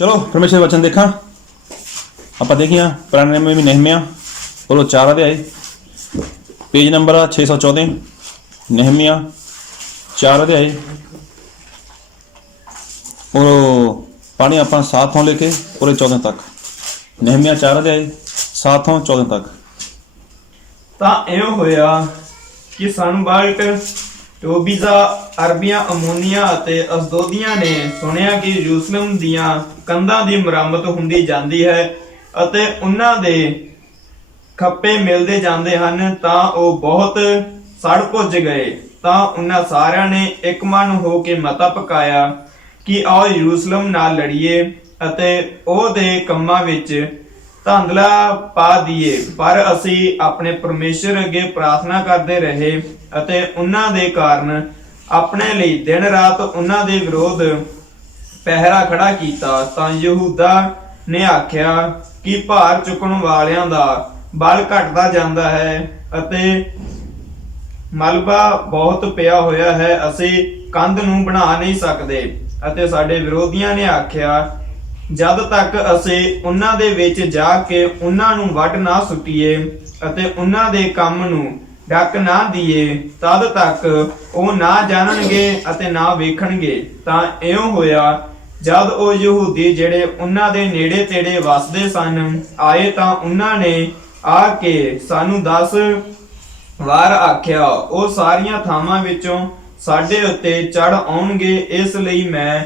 चलो परमेश्वर वचन देखा आप देखिए पुराने में भी नहम्या बोलो 4 अध्याय पेज नंबर 614 नहम्या 4 अध्याय और पानी आप 7 हों लेके पूरे 14 तक नहम्या 4 अध्याय 7 हों 14 तक। ਤਾਂ ਇਉਂ ਹੋਇਆ ਕਿ ਸਨਬਾਲਟ ਟੋਬੀਜ਼ਾ ਅਰਬੀਆਂ ਅਮੋਨੀਆ ਅਤੇ ਅਸਦੋਦੀਆਂ ਨੇ ਸੁਣਿਆ ਕਿ ਯਰੂਸ਼ਲਮ ਦੀਆਂ ਕੰਧਾਂ ਦੀ ਮੁਰੰਮਤ ਹੁੰਦੀ ਜਾਂਦੀ ਹੈ ਅਤੇ ਉਹਨਾਂ ਦੇ ਖੱਪੇ ਮਿਲਦੇ ਜਾਂਦੇ ਹਨ, ਤਾਂ ਉਹ ਬਹੁਤ ਸੜ ਭੁੱਜ ਗਏ। ਤਾਂ ਉਹਨਾਂ ਸਾਰਿਆਂ ਨੇ ਇੱਕ ਮਨ ਹੋ ਕੇ ਮਤਾ ਪਕਾਇਆ ਕਿ ਆਓ ਯਰੂਸ਼ਲਮ ਨਾਲ ਲੜੀਏ ਅਤੇ ਉਹਦੇ ਕੰਮਾਂ ਵਿੱਚ ਧਾਂਦਲਾ ਪਾ ਦਈਏ। ਪਰ ਅਸੀਂ ਆਪਣੇ ਪਰਮੇਸ਼ਰ ਅੱਗੇ ਪ੍ਰਾਰਥਨਾ ਕਰਦੇ ਰਹੇ ਅਤੇ ਉਹਨਾਂ ਦੇ ਕਾਰਨ ਆਪਣੇ ਲਈ ਦਿਨ ਰਾਤ ਉਹਨਾਂ ਦੇ ਵਿਰੋਧ ਪਹਿਰਾ ਖੜਾ ਕੀਤਾ। ਤਾਂ ਯਹੂਦਾ ਨੇ ਆਖਿਆ ਕਿ ਭਾਰ ਚੁੱਕਣ ਵਾਲਿਆਂ ਦਾ ਬਲ ਘਟਦਾ ਜਾਂਦਾ ਹੈ ਅਤੇ ਮਲਬਾ ਬਹੁਤ ਪਿਆ ਹੋਇਆ ਹੈ, ਅਸੀਂ ਕੰਧ ਨੂੰ ਬਣਾ ਨਹੀਂ ਸਕਦੇ। ਅਤੇ ਸਾਡੇ ਵਿਰੋਧੀਆਂ ਨੇ ਆਖਿਆ, ਜਦ ਤੱਕ ਅਸੀਂ ਉਹਨਾਂ ਦੇ ਵਿੱਚ ਜਾ ਕੇ ਉਹਨਾਂ ਨੂੰ ਵੱਢ ਨਾ ਸੁੱਟੀਏ ਅਤੇ ਉਹਨਾਂ ਦੇ ਕੰਮ ਨੂੰ ਡੱਕ ਨਾ ਦਈਏ, ਤਦ ਤੱਕ ਉਹ ਨਾ ਜਾਣਨਗੇ ਅਤੇ ਨਾ ਵੇਖਣਗੇ। ਤਾਂ ਇਉਂ ਹੋਇਆ, ਜਦ ਉਹ ਯਹੂਦੀ ਜਿਹੜੇ ਉਹਨਾਂ ਦੇ ਨੇੜੇ ਤੇੜੇ ਵਸਦੇ ਸਨ ਆਏ, ਤਾਂ ਉਹਨਾਂ ਨੇ ਆ ਕੇ ਸਾਨੂੰ 10 ਵਾਰ ਆਖਿਆ, ਉਹ ਸਾਰੀਆਂ ਥਾਵਾਂ ਵਿੱਚੋਂ ਸਾਡੇ ਉੱਤੇ ਚੜ ਆਉਣਗੇ। ਇਸ ਲਈ ਮੈਂ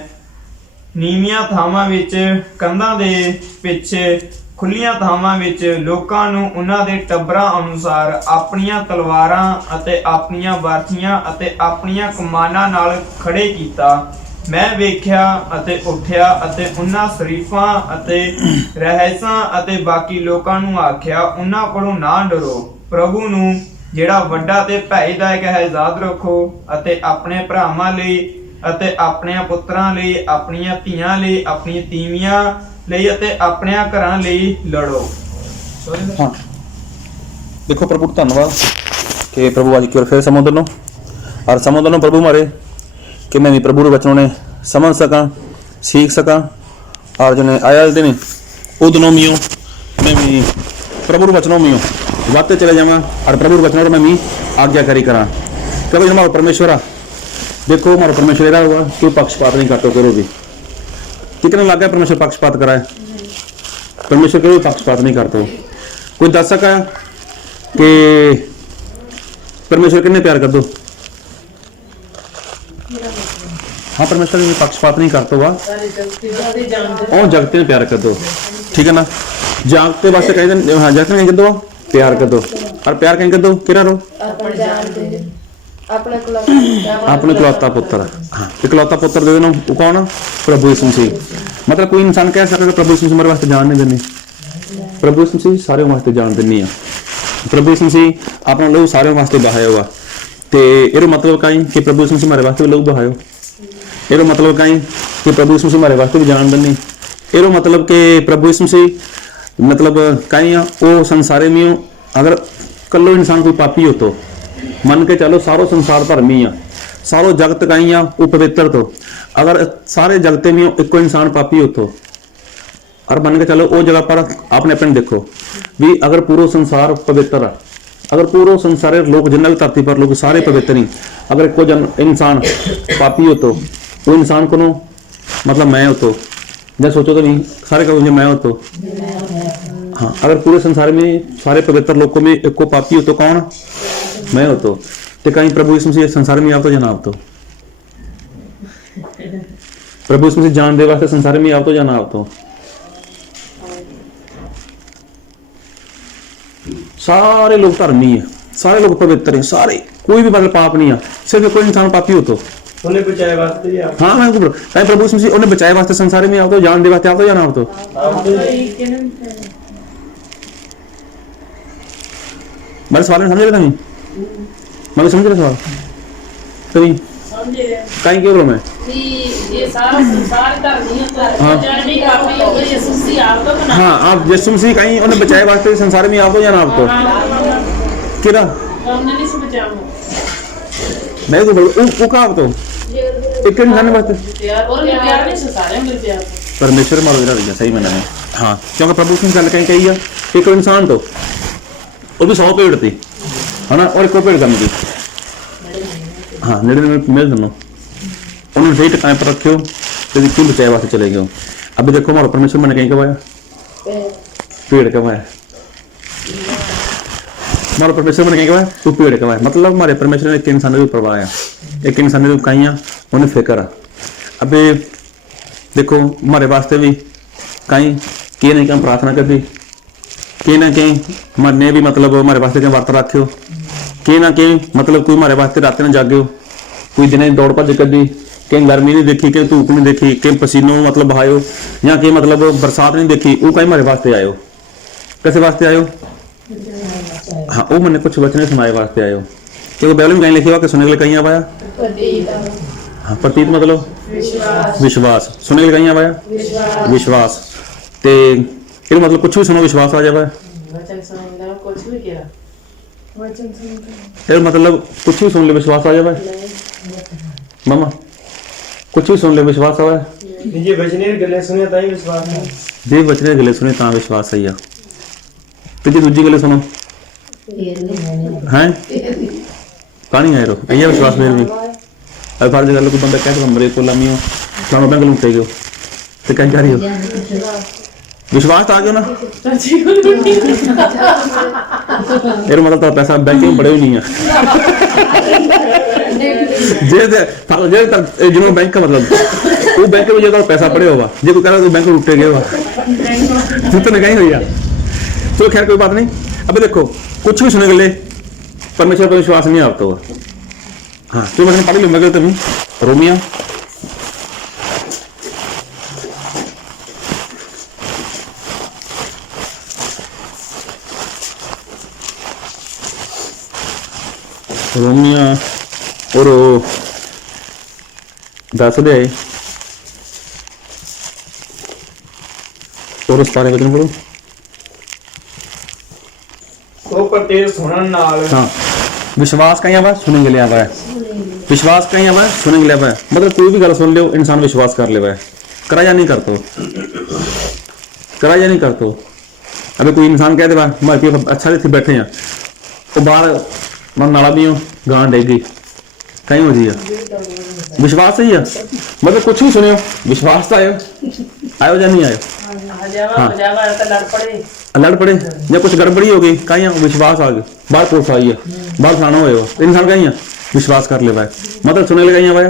ਨੀਵੀਆਂ ਥਾਵਾਂ ਵਿੱਚ, ਕੰਧਾਂ ਦੇ ਪਿੱਛੇ ਖੁੱਲੀਆਂ ਥਾਵਾਂ ਵਿੱਚ ਲੋਕਾਂ ਨੂੰ ਉਹਨਾਂ ਦੇ ਟੱਬਰਾਂ ਅਨੁਸਾਰ ਆਪਣੀਆਂ ਤਲਵਾਰਾਂ ਅਤੇ ਆਪਣੀਆਂ ਬਾਰਥੀਆਂ ਅਤੇ ਆਪਣੀਆਂ ਕਮਾਨਾਂ ਨਾਲ ਖੜੇ ਕੀਤਾ। ਮੈਂ ਵੇਖਿਆ ਅਤੇ ਉੱਠਿਆ ਅਤੇ ਉਹਨਾਂ ਸ਼ਰੀਫਾਂ ਅਤੇ ਰਹਿਸਾਂ ਅਤੇ ਬਾਕੀ ਲੋਕਾਂ ਨੂੰ ਆਖਿਆ, ਉਹਨਾਂ ਕੋਲੋਂ ਨਾ ਡਰੋ, ਪ੍ਰਭੂ ਨੂੰ ਜਿਹੜਾ ਵੱਡਾ ਤੇ ਭੈਦਾਇਕ ਹੈ ਯਾਦ ਰੱਖੋ ਅਤੇ ਆਪਣੇ ਭਰਾਵਾਂ ਲਈ ਅਤੇ ਆਪਣੇ ਪੁੱਤਰਾਂ ਲਈ, ਆਪਣੀਆਂ ਧੀਆਂ ਲਈ, ਆਪਣੀਆਂ ਤੀਵੀਆਂ ਲਈ ਅਤੇ ਆਪਣੇ ਘਰਾਂ ਲਈ ਲੜੋ। हाँ देखो प्रभु धन्यवाद कि प्रभु आज की ओर फिर समुद्र नो और समुद्र नो प्रभु मारे कि मैं भी प्रभु के वचनों ने समझ सका, सीख सका और जो आया दिन उदनों मियो मैं भी प्रभु के वचनों मियो वाते चले जावा और प्रभु के वचनों में भी आज्ञाकारी करा। कभी हमारा परमेश्वर देखो, हमारा परमेश्वर यह होगा कोई पक्षपात नहीं करते करो भी। कितना लग गया परमेश्वर पक्षपात कराए? परमेश्वर कोई पक्षपात नहीं करते। कोई दस सका कि परमेश्वर कितने प्यार कर दो? हाँ, परमेश्वर कोई पक्षपात नहीं करते हुआ और जगते में प्यार कर दो, ठीक है ना। जागते वास्ते कहीं हाँ जगते में कर दो प्यार कर दो और प्यार कहीं कर दो किरा रो अपने इकलौता पुत्र। हाँ, इकलौता पुत्र दे देना वो कौन? प्रभु यीशु मसीह। मतलब कोई इंसान कह सकता है प्रभु यीशु मसीह मेरे वास्ते जान नहीं देनी, प्रभु यीशु मसीह सारे वास्ते जान देनी है। प्रभु यीशु मसीह अपना लहू सारे वास्ते बहाया हुआ ते एरो मतलब कहीं कि प्रभु यीशु मसीह हमारे वास्ते लहू बहायो। एरो मतलब कहीं कि प्रभु यीशु मसीह हमारे वास्ते भी जान देनी। एरो मतलब कि प्रभु यीशु मसीह मतलब कहीं वो संसारे में अगर कल्लो इंसान कोई पापी हो तो मन के चलो सारो संसार धर्मी आ, सारो जगत कहीं आ वो पवित्र तो अगर सारे जगते में एक इंसान पापी हो तो और मन के चलो वो जगह पर आपने अपने देखो भी अगर पूरा संसार पवित्र है, अगर पूरा संसार लोग जिन्ना भी धरती पर लोग सारे पवित्र नहीं, अगर कोई इंसान पापी हो तो वो इंसान को मतलब मैं हो तो जब सोचो तो नहीं सारे कहो मैं हो तो हाँ, अगर पूरे संसार में सारे पवित्र लोगों में एक को पापी हो तो कौन? मैं हो तो कहीं प्रभु यीशु मसीह संसार में आओ तो जाना आप तो प्रभु यीशु मसीह जान दे वास्ते संसार में आओ तो जाना आप तो सारे लोग धर्मी है, सारे लोग पवित्र हैं, सारे कोई भी मतलब पाप नहीं है, सिर्फ कोई इंसान पापी हो तो उन्हें बचाए वास्ते हाँ मैं प्रभु यीशु मसीह उन्हें बचाए वास्ते संसार में आओ तो जान दे वास्ते आओ तो जाना आप तो मेरे सवाल समझ रहे नहीं? मैं समझ रहा सवाल कहीं कहीं क्यों बोलो मैं ये सारा संसार धर्मी है तो हाँ आप यीशु मसीह कहीं उन्हें बचाए वास्ते संसार में आओ तो जाना आप तो किरा मैं तो बोल वो कहा तो एक इंसान वास्ते प्यार और प्यार नहीं सारे मिल प्यार परमेश्वर मारो जरा भैया सही मैंने हाँ क्योंकि प्रभु की गल कहीं कही है एक इंसान तो वो भी 100 पेड़ थी है ना और एक पेड़ करनी थी हाँ नेड़े मिल दोनों उन्होंने सही टाइम पर रखे हो तो क्यों बचाए वास्ते चले गए हो। अभी देखो हमारा परमेश्वर मैंने कहीं कमाया पेड़ कमाया हमारा परमेश्वर मैंने कहीं कमाया तू पेड़ कमाया मतलब हमारे परमेश्वर ने एक इंसान भी परवाह है एक इंसान ने कहीं उन्हें फिक्र है। अभी देखो हमारे वास्ते भी कहीं किए नहीं कहीं प्रार्थना कर दी कहीं ना कहीं हमारे भी मतलब हमारे वास्ते कहीं वार्ता रखे हो कहीं ना कहीं मतलब कोई हमारे वास्ते रात न जागे हो कोई दिन दौड़ भज कर दी कहीं गर्मी नहीं देखी कहीं धूप नहीं देखी कहीं पसीनो मतलब बहायो या कहीं मतलब बरसात नहीं देखी वो कहीं हमारे वास्ते आयो कैसे वास्ते आयो हाँ वो मैंने कुछ वचने सुनाए वास्ते आयो क्योंकि बाइबल में कहीं लिखे हुआ कि सुनने के लिए कहीं आया हाँ प्रतीत मतलब विश्वास सुनने के लिए कहीं आया विश्वास ते फिर मतलब कुछ भी सुनो विश्वास आ जाए फिर मतलब कुछ भी सुन ले विश्वास आ जाए मामा कुछ भी सुन ले विश्वास आवे ये बचने गले सुने ताई विश्वास है जे बचने गले सुने ता विश्वास है या ते जे दूजी गले सुनो हैं कहानी है रो ये विश्वास मेरे में अब फर्ज गल को बंदा कह मरे को लामियो सानो बैंक लुटे गयो ते कह जा रही हो विश्वास आ गया ना यार मतलब तो पैसा बैंक में बड़े ही नहीं है जे जिनो बैंक का मतलब वो बैंक में जो पैसा पड़े होगा जे कोई कह रहा तो बैंक लुटे गए होगा तो नहीं हुई यार तो खैर कोई बात नहीं। अबे देखो कुछ भी सुने गले परमेश्वर पर विश्वास नहीं आता हुआ हाँ तो मैंने पढ़ लूंगा तुम्हें रोमिया रोमिया और 10 अध्याय और 17 वचन बोलो तो प्रत्येक सुनन नाल हाँ विश्वास कहीं आवा सुनेंगे ले आवा है विश्वास कहीं आवा सुनेंगे ले आवा है मतलब कोई भी गल सुन लो इंसान विश्वास कर लेवा है करा या नहीं करतो करा या नहीं करतो। अबे कोई इंसान कह दे हमारे अच्छा इतने बैठे हैं वो बाहर मन नाला भी हो गां डेगी कहीं हो जी विश्वास सही है मतलब कुछ भी सुनियो विश्वास तो आयो आयो या नहीं आयो हाँ लड़ पड़े या कुछ गड़बड़ी हो गई कहीं विश्वास आ गया बाहर पुलिस आई है बाहर खाना हो इंसान कहीं विश्वास कर ले भाई मतलब सुने लगा भाई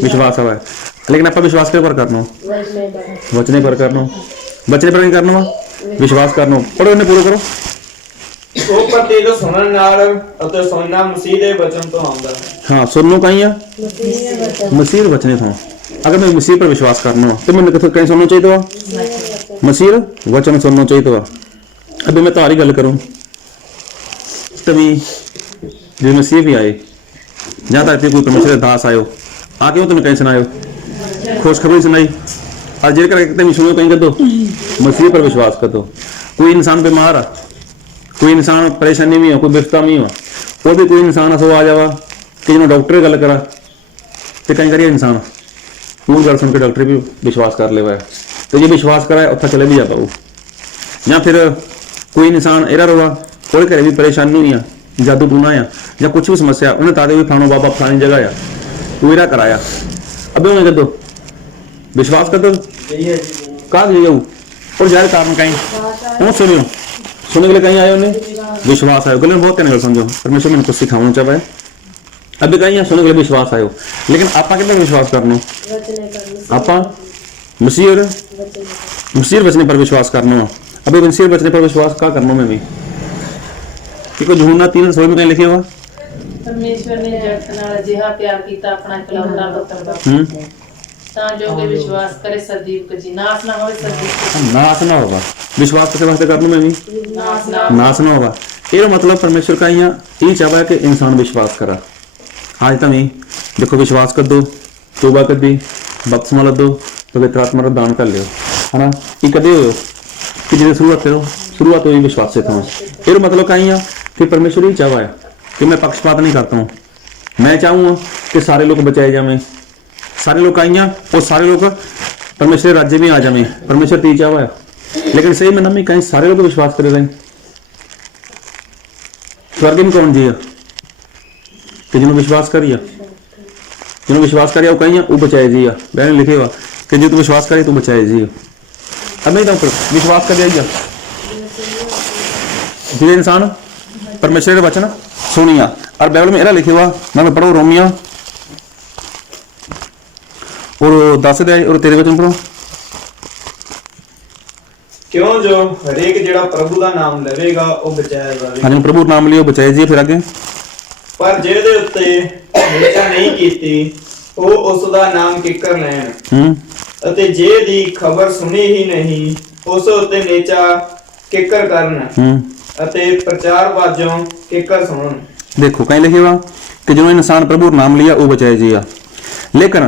विश्वास आवा लेकिन आप विश्वास के पर करना वचने पर करना बचने पर नहीं करना विश्वास करना पढ़ो इन्हें पूरा करो ਉਹ ਪ੍ਰਤੀਕ ਸੁਣਨ ਨਾਲ ਅਤੇ ਸੁਣਨਾ ਮਸੀਹ ਦੇ ਵਚਨ ਤੋਂ ਆਉਂਦਾ ਹੈ। हाँ सुननो कहीं मसीह बचने था अगर मैं मसीह पर विश्वास करना हो तो मैंने कहीं सुनना चाहिए था मसीह वचन सुनना चाहिए था। अभी मैं तारी गल करूं तभी जो मसीह भी आए जहाँ तक कोई परमेश्वर दास आयो आके वो तुम्हें कहीं सुनायो खुशखबरी सुनाई और जेकर तुम सुनो कहीं कर दो मसीह पर विश्वास कर दो। कोई इंसान बीमार है कोई इंसान परेशानी में हो कोई बिफ्ता में हो वो भी कोई इंसान ऐसा आ जावा कि जिन्होंने डॉक्टर गल करा तो कहीं करिए इंसान वो गल सुन के डॉक्टर भी विश्वास कर लेवा है तो ये विश्वास करा उत्था चले भी जाता वो। या फिर कोई इंसान एरा रोगा कोई घरे भी परेशानी नहीं है जादू टूना है या कुछ भी समस्या उन्हें तादे भी फानो बाबा फलानी जगह है वो एरा कराया अब उन्हें कर दो विश्वास कर दो कहा जाऊ और जाहिर कारण कहीं सुनियो सुनने के लिए कहीं आए उन्हें विश्वास आयो गले बहुत कहने समझो परमेश्वर मैंने कुछ सिखाना चाहिए अभी कहीं सुनने के लिए विश्वास आयो लेकिन आपा कितना विश्वास करना आपा मसीह बचने पर विश्वास करना अभी मसीह बचने पर विश्वास क्या करना मैं भी क्योंकि झूठना 3 रसोई में कहीं लिखे हुआ परमेश्वर ने जगत नाल अजिहा प्यार कीता अपना इकलौता पुत्र ਤਾਂ ਜੋ ਕਿ विश्वास करे सदीप जी नाश ना होवे सदीप नाश ना होगा विश्वास किसके वास्ते करना मैं भी नाश ना होगा ये मतलब परमेश्वर का यहाँ ये चाहता है कि इंसान विश्वास करा। आज तक देखो विश्वास कर दो तौबा कर दी बपतिस्मा ले दो तो पवित्र आत्मा का दान कर लियो है ना ये कदे हो कि जो शुरुआत हुई विश्वास से था ये मतलब का यहाँ कि परमेश्वर ही चाहता है कि मैं पक्षपात नहीं करता हूँ मैं चाहूँगा कि सारे लोग बचाए जाए सारे लोग आइया और सारे लोग परमेश्वर के राज्य में आ जावे, परमेश्वर ती चावा है। लेकिन सही में नमी कहीं सारे लोग विश्वास करे रहे स्वर्ग में कौन जी कि जिन्होंने विश्वास करिया, जिन्होंने विश्वास करिया वो कहीं वो बचाए जी बहन लिखे हुआ कि जो तू विश्वास करे तू बचाए जी। अब नहीं तो विश्वास कर जाइए जो इंसान परमेश्वर के वचन सुनिया। और बाइबल में एरा लिखे हुआ मैं पढ़ो रोमिया और 10 अध्याय और 13 वचन पढ़ो। क्यों जो हरेक जेड़ा प्रभु दा नाम लवेगा वो बचाया जावेगा। हाँ जी प्रभु नाम लियो बचाए जी। फिर आगे पर जेदे उत्ते निचा नहीं कीती ਉਹ ਉਸ ਦਾ ਨਾਮ ਕਿੱਕਰ ਲੈਣ ਅਤੇ ਜੇ ਦੀ ਖਬਰ ਸੁਣੀ ਹੀ ਨਹੀਂ ਉਸ ਉੱਤੇ ਨੇਚਾ ਕਿੱਕਰ ਕਰਨ ਅਤੇ प्रचार वाजों किकर सुनन। देखो कहीं लिखे हुआ कि जो इंसान प्रभु नाम लिया वो बचाए जिया। लेकिन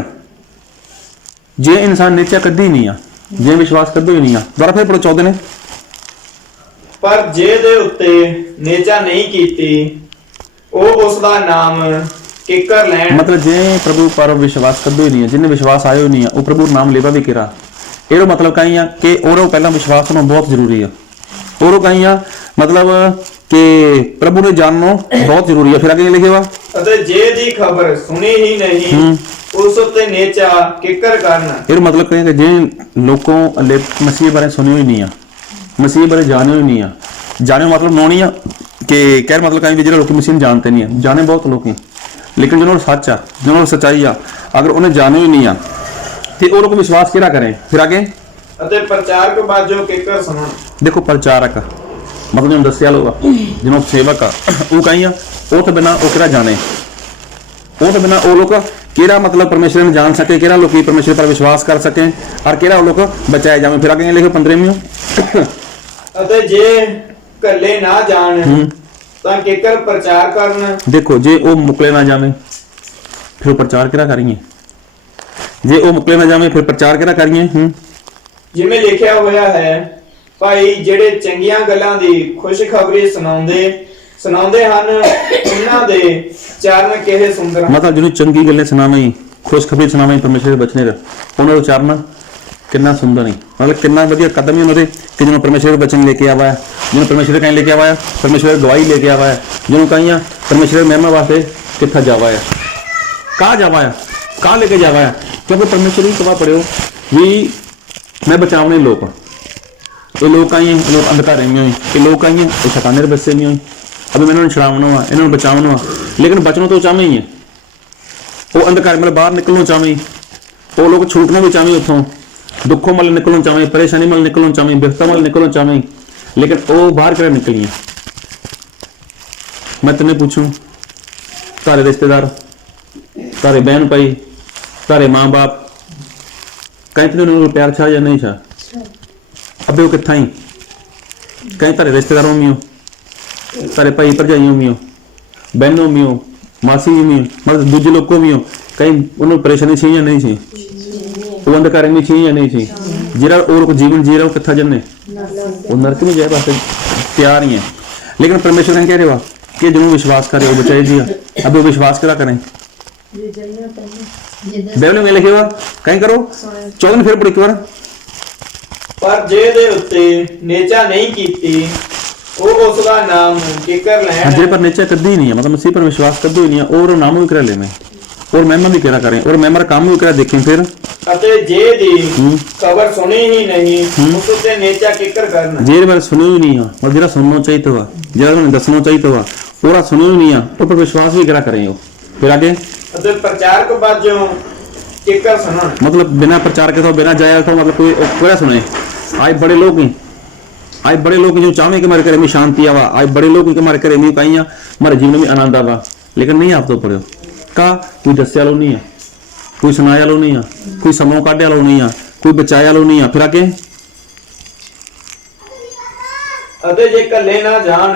जे इंसान नीचा कदी नहीं आ, जे विश्वास कदो ही नहीं आ। दोबारा फिर पढ़ो 14 ने पर जे दे उत्ते नेचा नहीं कीती ਉਹ ਉਸ ਦਾ ਨਾਮ किकर लैन। मतलब जे प्रभु पर विश्वास कदो ही नहीं है, जिन्हें विश्वास आयो नहीं है वो प्रभु नाम लेवा भी करा। एरो मतलब कहीं है कि और पहला विश्वास होना बहुत जरूरी है। और कहीं है मतलब कि प्रभु ने जानना बहुत जरूरी है। फिर आगे लिखे हुआ अते जे दी खबर सुनी ही नहीं उस उत्ते नेचा किकर करना। एरो मतलब कहीं कि जिन लोगों मसीह बारे सुनियो ही नहीं है, मसीह बारे जानियो ही नहीं है। जाने मतलब नौ नहीं है कि कह मतलब कहीं भी जो लोग मसीह जानते नहीं है, जाने बहुत लोग हैं लेकिन जिन्होंने सच आ, जिन्होंने सच्चाई आ, अगर उन्हें जानो ही नहीं आ तो वो लोग विश्वास क्या करें। फिर आगे अते प्रचार के बाद जो किकर सुनन। देखो प्रचारक मतलब जो दसिया लोग जिन्होंने सेवक आ वो कहीं आ वो तो बिना वो किरा जाने, वो तो बिना वो लोग केड़ा मतलब परमेश्वर ने जान सके, केड़ा लोग परमेश्वर पर विश्वास कर सके और केड़ा वो लोग बचाए जाए। फिर आगे लिखो 15 अते जे कल्ले ना जान ਤਾਂ ਕਿकर प्रचार करना। देखो जे वो मुकले ना जावे फिर प्रचार किरा करिए, जे वो मुकले ना जावे फिर प्रचार किरा करिए। ਜਿਵੇਂ ਲਿਖਿਆ ਹੋਇਆ ਹੈ ਭਾਈ ਜਿਹੜੇ ਚੰਗੀਆਂ ਗੱਲਾਂ ਦੀ ਖੁਸ਼ਖਬਰੀ ਸੁਣਾਉਂਦੇ ਹਨ ਉਹਨਾਂ ਦੇ ਚਰਨ ਕਿਹੇ ਸੁੰਦਰ ਹਨ। मतलब ਜਿਹਨੂੰ ਚੰਗੀ ਗੱਲਾਂ ਸੁਣਾਵੇਂ, ਖੁਸ਼ਖਬਰੀ ਸੁਣਾਵੇਂ ਪਰਮੇਸ਼ਰ ਦੇ ਬਚਨੇ ਦਾ ਉਹਨਾਂ ਦਾ ਉਚਾਰਨ कितना सुंदर नहीं मतलब कितना बढ़िया कदम ही उन्होंने कि जिन्होंने परमेश्वर के वचन लेके आवा है, जिन्होंने परमेश्वर कहीं लेके आवा है, परमेश्वर गवाही लेके आवा है, जिन्होंने कहीं परमेश्वर महिमा वास्ते कितना जावा है, कहाँ जावा है, कहाँ लेके जावा है। क्योंकि परमेश्वर ही कहा पड़े भी मैं बचावने लोग ये लोग कहीं लोग अंधकार में हुई, ये लोग कहीं ये शैतान के बसे में हुई। अभी मैंने छुड़ावना हुआ, इन्होंने बचावना हुआ, लेकिन बचना तो चाहे ही है। वो अंधकार मतलब बाहर निकलना चाहे, वो लोग छूटना भी चाहे उतों दुखों मल निकलना चाहे, परेशानी मल निकलना चाहे, बिपता मल निकलना चाहे, लेकिन वो बाहर कर निकली है। मैं तेने पूछूं तारे रिश्तेदार, तारे बहन भाई, तारे माँ बाप कहीं तेने प्यार छा या नहीं छा? अबे वो कितना ही कहीं तारे रिश्तेदारों में हो, तारे भाई भरजाइयों में हो, बहनों में हो, मासी में हो, मतलब दूजे लोगों में हो, कहीं उन्होंने परेशानी छी या नहीं छी, वो अंधकार में छी या नहीं छी, जिरा और जीवन जी रहा हो कितना जन्ने वो नरक में जाए बात तैयार ही है। लेकिन परमेश्वर ने कह रहे हो कि जिन्होंने विश्वास करे वो बचाए दिया। अब वो विश्वास करा करें बाइबल में लिखे हुआ कहीं करो 14 फिर पढ़ो एक बार। पर जे दे उत्ते नेचा नहीं कीती वो उसका नाम किकर लैन। जे पर नेचा कदी ही नहीं है मतलब मसीह पर विश्वास कदी ही नहीं है और नाम भी करा लेने और महिमा भी करा करें और महिमा काम भी करा देखें। फिर अते जे दी खबर सुनी ही नहीं उससे नेचा किकर करना। जे बार सुनी ही नहीं है और जरा सुनना चाहिए तो जरा उन्हें दसना चाहिए तो पूरा सुनी ही नहीं है तो पर विश्वास भी करा करें। फिर आगे अते प्रचार के बाद जो किकर सुनना मतलब बिना प्रचार के तो बिना जाया तो मतलब कोई पूरा सुने। आज बड़े लोग हैं, आज बड़े लोग जो चाहे कि हमारे घर में शांति आवा, आज बड़े लोग कि हमारे घर में कहीं हमारे जीवन में आनंद आवा, लेकिन नहीं आप तो पढ़ो का कोई दस्या लो नहीं है, कोई सुनाया लो नहीं है, कोई समूह काटे लो नहीं है, कोई बचाया लो नहीं है। फिर आगे अते जे कल्ले ना जान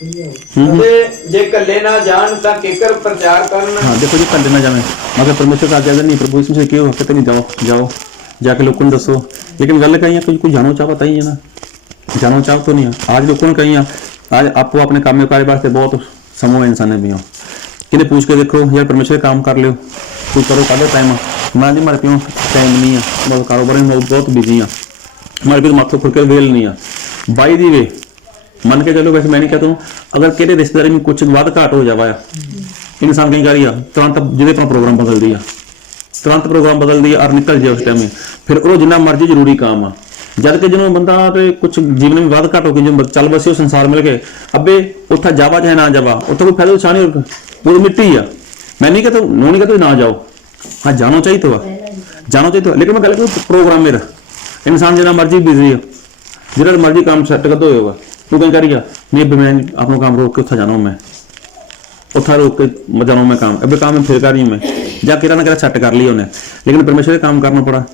अते जे कल्ले ना जान ता किकर प्रचार करना। हाँ देखो जी कल्ले ना जाए मगर परमेश्वर का आज्ञा नहीं, प्रभु इसमें से क्यों कहते नहीं जाओ जाके लोगों को दसो। लेकिन गल कहीं कोई जानो चाहता ही है ना, जानो चाह तो नहीं है। आज लोगों ने कहीं आज आपको अपने काम में कार्य वास्ते बहुत समूह इंसान भी हो किने पूछ के देखो यार परमेश्वर का काम कर लियो, तू करो कादो टाइम ना जी, हमारे क्यों टाइम नहीं है, मैं कारोबार में बहुत बिजी हाँ, हमारे भी माथों खुल के वेल नहीं है। बाई दी वे मन के चलो, वैसे मैं नहीं कहता हूँ अगर किसी रिश्तेदारी में कुछ वाद घाट हो जावा इंसान कहीं करी तुरंत जिदे अपना प्रोग्राम बदल दिया, तुरंत प्रोग्राम बदल दिया और निकल जाए उस टाइम में, फिर वो जिन्ना मर्जी जरूरी काम आ। जबकि जो बंदा पे कुछ जीवन में वाद घाट होगी जो चल बसे संसार मिल गए, अबे उतना जावा चाहे ना जावा उतना कोई फायदा छा नहीं, वो मिट्टी है। मैं नहीं कहता नो नहीं कहता ना जाओ, हाँ जाना चाहिए तो जाना चाहिए तो, लेकिन मैं गल करूँ प्रोग्राम मेरा इंसान जितना मर्जी बिजी है, जितना मर्जी काम सैट कर दो होगा, तू कहीं करी नहीं मैं अपना काम रोक के उतना जाना, मैं उतना रोक के जाना मैं काम, अब काम में फिर कर रही हूँ मैं जा किरा ना किरा सैट कर लिया उन्हें, लेकिन परमेश्वर का काम करना पड़ा।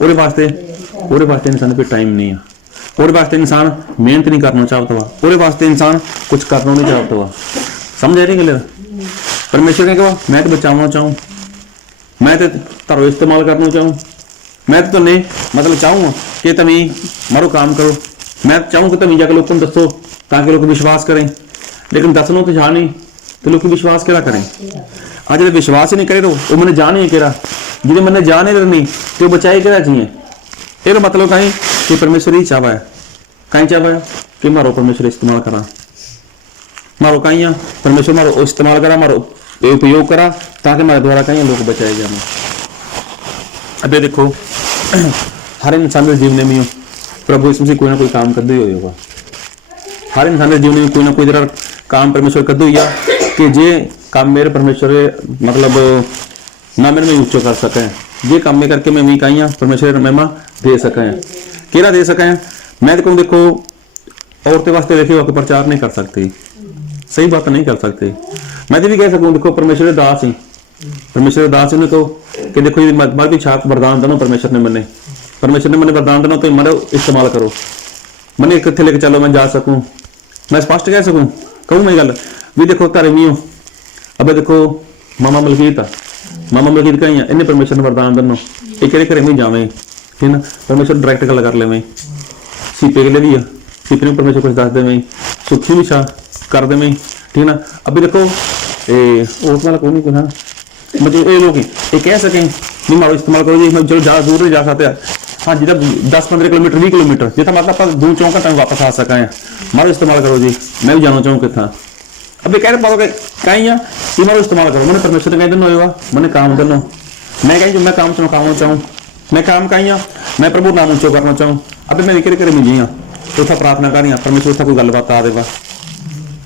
ਉਹਦੇ वास्ते इंसान पे टाइम नहीं है, ਉਹਦੇ वास्ते इंसान मेहनत नहीं करना चाहता हुआ, ਉਹਦੇ वास्ते इंसान कुछ करना नहीं चाहता हुआ। समझ आ रही गल? परमेश्वर ने कहा मैं तो बचाना चाहूँ, मैं तो तारो इस्तेमाल करना चाहूँ, मैं तो नहीं मतलब चाहूँ कि तुम मारो काम करो, मैं चाहूँ कि तुम जाकर लोगों को दसो ताकि लोग विश्वास करें, लेकिन दसनों तो जान नहीं तो लोग विश्वास क्या करें। आज जो विश्वास ही नहीं करे तो वो मैंने जान ही करा, जिन्हें मैंने जान ही नहीं तो बचाए क्या चाहिए। ये मतलब कहीं कि परमेश्वर ही चाहवा है, कहीं चाहवा है कि मारो परमेश्वर इस्तेमाल करा, मारो कहीं परमेश्वर मारो इस्तेमाल करा, मारो उपयोग करा ताकि हमारे द्वारा कहीं लोग बचाए जाए। अबे देखो हर इंसान के जीवन में प्रभु यीशु मसीह कोई ना कोई काम करते ही होगा, हर इंसान के जीवन में कोई ना कोई तरह काम परमेश्वर कर दो या कि जे काम मेरे परमेश्वर मतलब ना मेरे में ऊंचो कर सकें, ये काम में करके मैं कहीं परमेश्वर महिमा दे सकें, केरा दे सकें। मैं तो कहूँ देखो औरतें वास्ते देखिए होकर प्रचार नहीं कर सकती, सही बात नहीं कर सकते। मैं तो भी कह सकूँ देखो परमेश्वर दास ही, परमेश्वर दास ने तो कि देखो ये मत की छाप वरदान देना परमेश्वर ने मैंने वरदान देना तो मरो इस्तेमाल करो, मैंने कितने लेके चलो मैं जा सकूँ, मैं स्पष्ट कह सकूँ कहूँ मैं गल भी देखो धर्मी हो। अब देखो मामा मलकीत कहीं इन्हें परमेश्वर ने वरदान देना ये कहते घरे में जावे ठीक ना, परमेश्वर डायरेक्ट गल कर लेवे, सीपे के लिए भी सीपे ने परमेश्वर कुछ दस देवे, सुखी भी छा कर देवे ठीक ना। अभी देखो औरत वाला कौन नहीं मतलब ये लोग ये कह सकें नहीं मारो इस्तेमाल करो जी, मैं चलो ज़्यादा दूर नहीं जा सकते हाँ जिधर 10-15 किलोमीटर 20 किलोमीटर जितना मतलब आप 2-4 घंटे वापस आ सकें, मारो इस्तेमाल करो जी, मैं भी जाना चाहूँ कितना। अब कह रहे पाओगे कहीं कि मारो इस्तेमाल करो, मैंने परमेश्वर कहीं दिन होगा मैंने काम करना, मैं कहीं जो मैं काम चमकाना चाहूँ, मैं काम कहीं मैं प्रभु नाम ऊँचो करना चाहूँ। अब मैं निकल कर मिली हाँ तो उतना प्रार्थना करी परमेश्वर उतना कोई गलबात आ देगा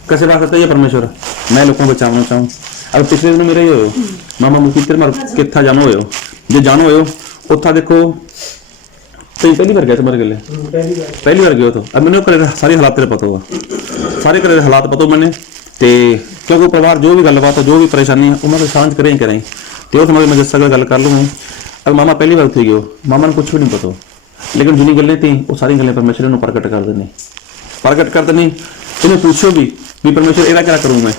कैसे बात करता है परमेश्वर मैं लोगों को बचाना चाहूँ। अब पिछले दिन मेरे ही हो मामा मुकीतर मार कितना जानो हो जो जानो हो उतना देखो तो पहली बार गया मर गए पहली बार गया तो अब मैंने करे सारे हालात तेरे पता होगा, सारे करे हालात पता मैंने तो क्योंकि परिवार जो भी गलबात है जो भी परेशानी है उन्होंने सांझ करें तो समझ मैं जिस गल कर लूँगी। अब मामा पहली बार उठी गयो, मामा ने कुछ भी नहीं पता, लेकिन जिन्नी गलें थी वो सारी गलें परमेश्वर ने प्रकट कर देनी इन्हें पूछो भी परमेश्वर एदा क्या करूँ मैं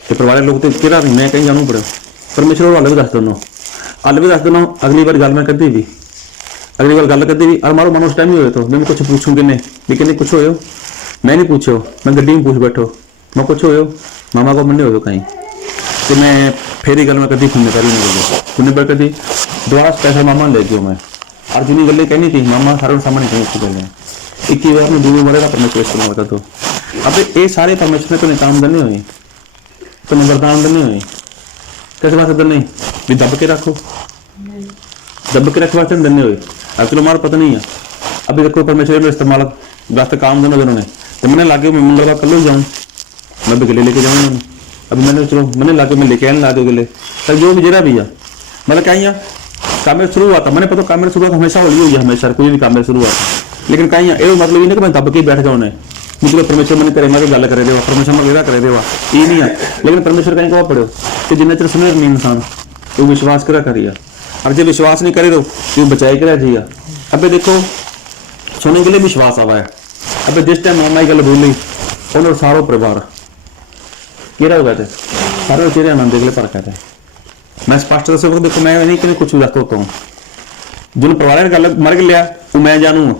तो परिवार लोग तो कि मैं कहीं जानू पड़े परमेश्वर हल भी दस देना अगली बार गल मैं कदी भी अगली बार गल कदी भी और मारो मन उस टाइम ही हो तो मैं कुछ पूछूँ कि नहीं कुछ हो मैं नहीं पूछो मैं गड्डी में पूछ बैठो मैं कुछ हो मामा को मन्ने हो कहीं तो मैं फिर ही गल मैं कदी खुन्ने पर ही नहीं गई खुन्ने पर कदी दोबारा पैसा मामा ले गया मैं और जिन्नी गलें कहनी थी मामा सारे सामने कहीं अच्छी गलें एक ही बार में दूर मरे का परमेश्वर इस्तेमाल कर दो। अब ये सारे परमेश्वर ने तो काम देने हुए तो वरदान देने हुए कैसे बात देने भी दब के रखो वास्ते देने हुए। अब चलो हमारा पता नहीं है अभी देखो परमेश्वर में इस्तेमाल वास्ते काम देना उन्होंने तो मैंने लागे मैं मंगलवार कल ही जाऊँ मैं भी गले लेके जाऊँगा अभी मैंने चलो मैंने लागे मैं लेके आने ला दो गले तब जो भी जरा भी है मतलब कहीं काम शुरुआत मैंने पता काम शुरुआत हमेशा होली हुई है हमेशा कोई भी काम शुरुआत, लेकिन कहीं ये मतलब ये नहीं कि मैं दब के बैठ जाऊँ मतलब परमेश्वर मैंने करे मैं गल करे देवा परमेश्वर मैं वेदा करे देवा ये नहीं है, लेकिन परमेश्वर कहीं कहा पड़ो कि जिन्ना चर सुने नहीं इंसान तो विश्वास करा करिए और जब विश्वास नहीं करे तो बचाए करा जाइए। अब देखो सुनने के लिए विश्वास आवा है। अब जिस टाइम मामा गल बोली उन्होंने सारो परिवार केरा हो गए थे सारे चेहरे आनंद के लिए पर कहते मैं स्पष्ट दस देखो मैं नहीं कि कुछ भी दस होता हूँ जिन परिवार गल मर गया वो मैं जानू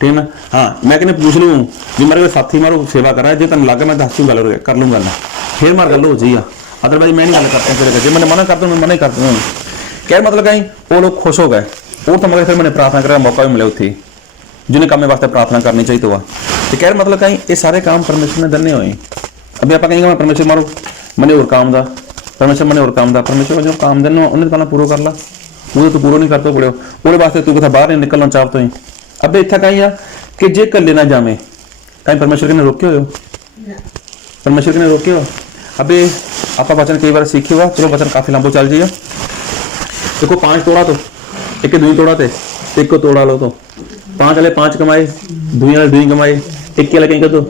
ठीक है हाँ मैं कहने पूछ लूँ भी मेरे साथी मारो सेवा करा जो तेन लगे मैं दस गल कर लूँगा फिर मार गल हो जी अदरवाइज मैं नहीं गल करता तेरे जे मैंने मना करता मैं मना ही करता हूँ क्या मतलब कहीं वो लोग खुश हो गए और तो मगर फिर मैंने प्रार्थना करने का मौका भी मिले उत्थे जिन्हें काम वास्ते प्रार्थना करनी चाहिए तो तो कह मतलब कहीं ये सारे काम परमेश्वर ने धन्य होए अभी आप कहेंगे मैं परमेश्वर मारो मैंने और काम दा परमेश्वर मैंने और काम दा परमेश्वर जो काम देना उन्हें कहना पूरा कर ला वो तो पूरा नहीं करते पड़े वो वास्ते तू कथा बाहर नहीं निकलना चाह तो ही अब इतना कहीं आ कि जे कल ना जामे कहीं परमेश्वर ने रोके हो परमेश्वर ने रोके हो अबे आप वचन कई बार सीखे हुआ चलो वचन काफी लंबो चल जाइए देखो 5 तोड़ा तो एक दुई तोड़ा थे एक को तोड़ा लो तो 5 वाले 5 कमाए दुई वाले 2 कमाए एक वाले कहीं तो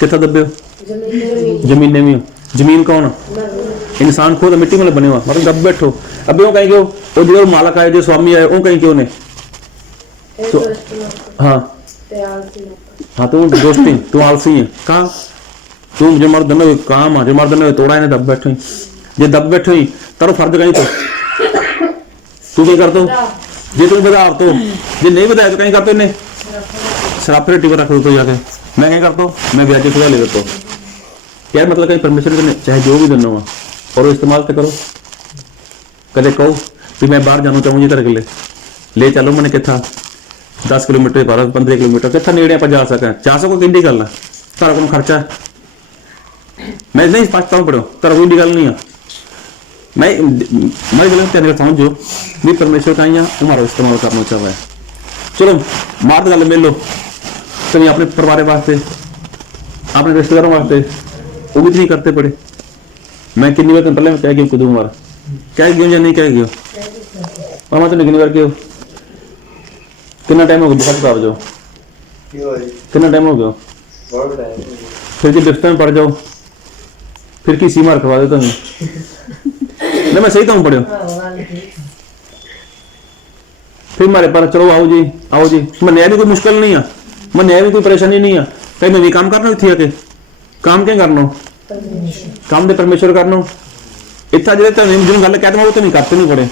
कितना दबे हो जमीन में हो जमीन कौन इंसान खुद मिट्टी में बने हुआ मतलब दब बैठो अबे वो कहीं क्यों वो जो मालक आए जो स्वामी आए वो कहीं क्यों ने हाँ हाँ तू दोस्ती तू आलसी है कहाँ तू जो मर्द में काम है जो मर्द में तोड़ा इन्हें दब बैठो जे दब बैठो ही तारो फर्ज कहीं तो तू क्या कर दो जे तुम बता तो जे नहीं बताया तो कहीं करते इन्हें शराब रेटी पर रख दो तो जाके मैं क्या करता हूँ मैं ब्याज खुदा ले देता हूँ क्या मतलब कहीं परमेश्वर ने चाहे जो भी देना हुआ और इस्तेमाल तो करो कदे कहो कि मैं बाहर जाना चाहूँ जी घर के ले चलो मैंने कितना 10 किलोमीटर 12-15 किलोमीटर कितना नेड़े आप जा सको कि गल है तारा को खर्चा मैं नहीं पछता हूँ पढ़ो तारा कोई गल नहीं है मैं गल तेरे समझो भी परमेश्वर का ही हमारा इस्तेमाल करना चाहे चलो मार्द गल मिल लो कभी अपने परिवार वास्ते अपने रिश्तेदारों वास्ते वो भी नहीं करते पड़े मैं कितनी बार पहले मैं कह गया कुछ बार कह गया या नहीं कह गया मामा तो कितनी बार क्यों कितना टाइम हो गया बता जाओ कितना टाइम हो गया फिर जो डिस्टेंस में पड़ जाओ फिर की सीमा रखवा दो तुम्हें नहीं मैं सही तो पढ़ो फिर हमारे पर चलो आओ जी मैं नया भी कोई मुश्किल नहीं है मैं नया भी कोई परेशानी नहीं है कहीं मैं भी काम करना थी आके काम क्या करना काम दे परमेश्वर करना इतना जो जिन गल कहते वो तो नहीं करते नहीं पड़े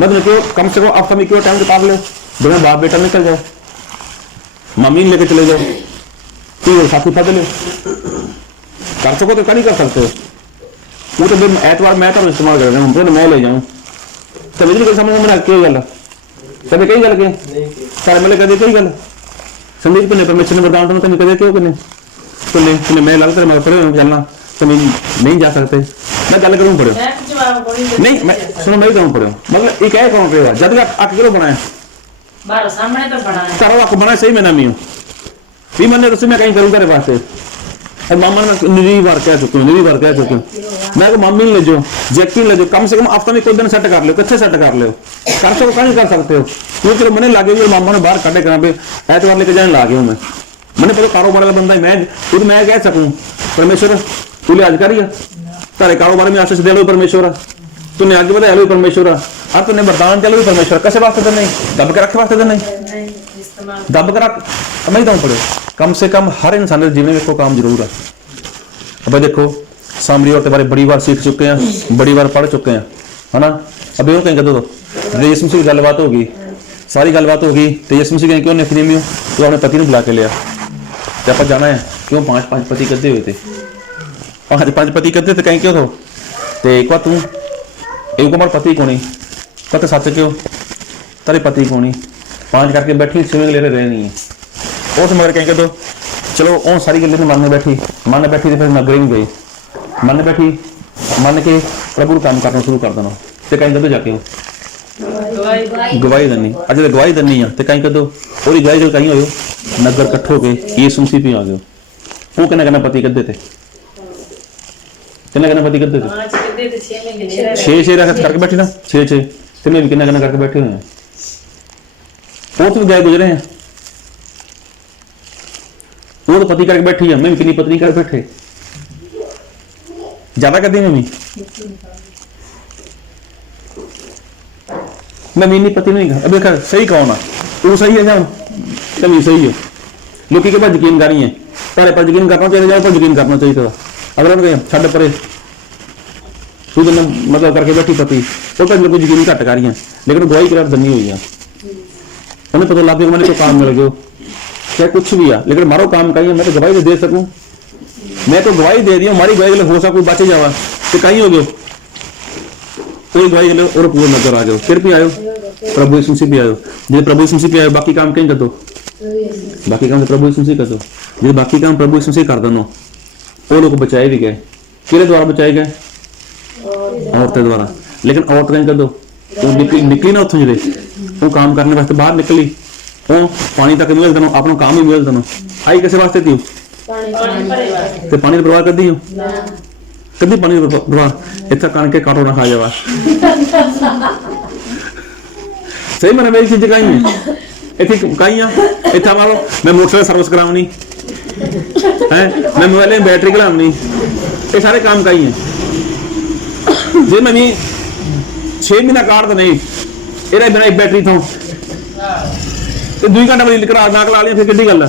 मतलब क्यों कम से कम आप समय क्यों टाइम निकाल लो बिना बाप बेटा निकल जाए मम्मी लेके चले जाओ ठीक साथी फद लो कर सको तो कर ही कर सकते हो वो तो दिन एतवार मैं तो इस्तेमाल कर रहा हूँ तो मैं ले जाऊँ समझ नहीं समझ में क्यों गल कभी कई गल के सारे मिले कदे कई गल समझ को परमेश्वर ने वरदान तो कदे क्यों कि तो मैं लग मैं पढ़े चलना तो नहीं जा सकते मैं गल करूँ पढ़ो नहीं मैं सुनो मैं करूँ पढ़ो मतलब एक है कौन करेगा जब अक किलो बनाया सामने तो बनाया तारो अक बना सही मैं नामी हूँ भी मैंने तो मैं कहीं करूँ तेरे वास्ते और मामा ने निरी बार कह चुकी हूँ मैं मम्मी ले जाओ जैकी ले जाओ कम से कम हफ्ता में कोई दिन सेट कर लो कितने सेट कर लो कर सको कहीं कर सकते हो क्योंकि मैंने लागे हुए मामा ने बाहर कटे करा पे ऐतवार लेके जाने लागे हूँ मैंने पता कारोबार वाला बंदा मैं खुद मैं कह सकूँ परमेश्वर तू लिहाज करिए तारे कारोबार में आशीष दे लो परमेश्वर तूने आगे बढ़ाया लो परमेश्वर अब तूने वरदान चलो परमेश्वर कैसे वास्ते तो नहीं दब के रखे वास्ते तो नहीं दब के रख मैं ही पड़े कम से कम हर इंसान के जीवन में को काम जरूर है अब देखो सामरी औरत बारे बड़ी बार सीख चुके हैं बड़ी बार पढ़ चुके हैं है ना अभी वो कहीं कहते तो यीशु मसीह की गलबात होगी सारी गलबात होगी तो यीशु मसीह कहीं क्यों नहीं में तो अपने पति ने बुला के लिया तो आप जाना है क्यों 5 पति करते हुए थे 5 पति करते थे कहीं क्यों तो एक बार तू एक हमारा पति को नहीं पता सच क्यों तेरे पति को नहीं 5 करके बैठी स्विमिंग ले रहे नहीं है और तो मगर कहीं तो चलो और सारी गल मानने बैठी तो फिर नगरी में गई मन के प्रभु काम करना शुरू कर देना तो कहीं कदों जाके गवाही देनी अजय गवाही देनी है तो कहीं कदों और गवाही जो कहीं हो नगर कट्ठो के ये सुनसी भी आ गए वो कहना पति कदे थे कहना पति कदे थे 6 करके बैठे ना 6 भी कहना करके बैठे हुए हैं वो तो गए गुजरे हैं वो तो पति करके बैठी है मैं कितनी पत्नी करके बैठे ज्यादा कर दी मम्मी मैं मेरी पति नहीं अब देखा सही कौन है तू सही है जान कमी सही है लोग के बाद यकीन करी है तारे पर यकीन करना चाहिए जाए पर यकीन करना चाहिए था अगर उन्होंने छड़ परे तू तो मतलब करके बैठी पति वो तो मेरे को यकीन घट कर रही है लेकिन गवाही करार दनी हुई है उन्हें पता लग गया मैंने तो काम मिल गया चाहे कुछ भी है लेकिन मारो काम करिए मैं तो गवाही दे सकूं मैं तो गवाही दे दी हूँ, हमारी गवाही के लिए हो सा कोई बचे जावा तो कहीं हो गयो, कोई गवाही के लिए और पूरा नजर आ जाओ, फिर भी आयो प्रभु यीशु मसीह भी आयो। जो प्रभु यीशु मसीह भी आयो, बाकी काम कहीं कर दो, बाकी काम तो प्रभु यीशु मसीह कर दो। जो बाकी काम प्रभु यीशु मसीह कर दो, वो लोग बचाए भी गए, किरे द्वारा बचाए गए, औरतें द्वारा। लेकिन औरत कहीं कर दो, वो निकली ना उतों, जो वो काम करने वास्ते बाहर निकली, वो पानी तक मिल देना, अपना काम ही मिल देना, आई किस वास्ते थी, ते पानी की परवाह कर दी कभी पानी की परवाह इतना कण के काटो ना खा जावा। सही मैंने मेरी चीज कहीं है इतनी कहीं इतना मारो मैं मोटरसाइकिल सर्विस कराऊनी है, मैं मोबाइल में बैटरी कलाऊनी, ये सारे काम कहीं है। जे मैं 6 महीना काट तो नहीं इरा बिना एक बैटरी थो 2 घंटा में करा ना करा लिया, फिर कि गल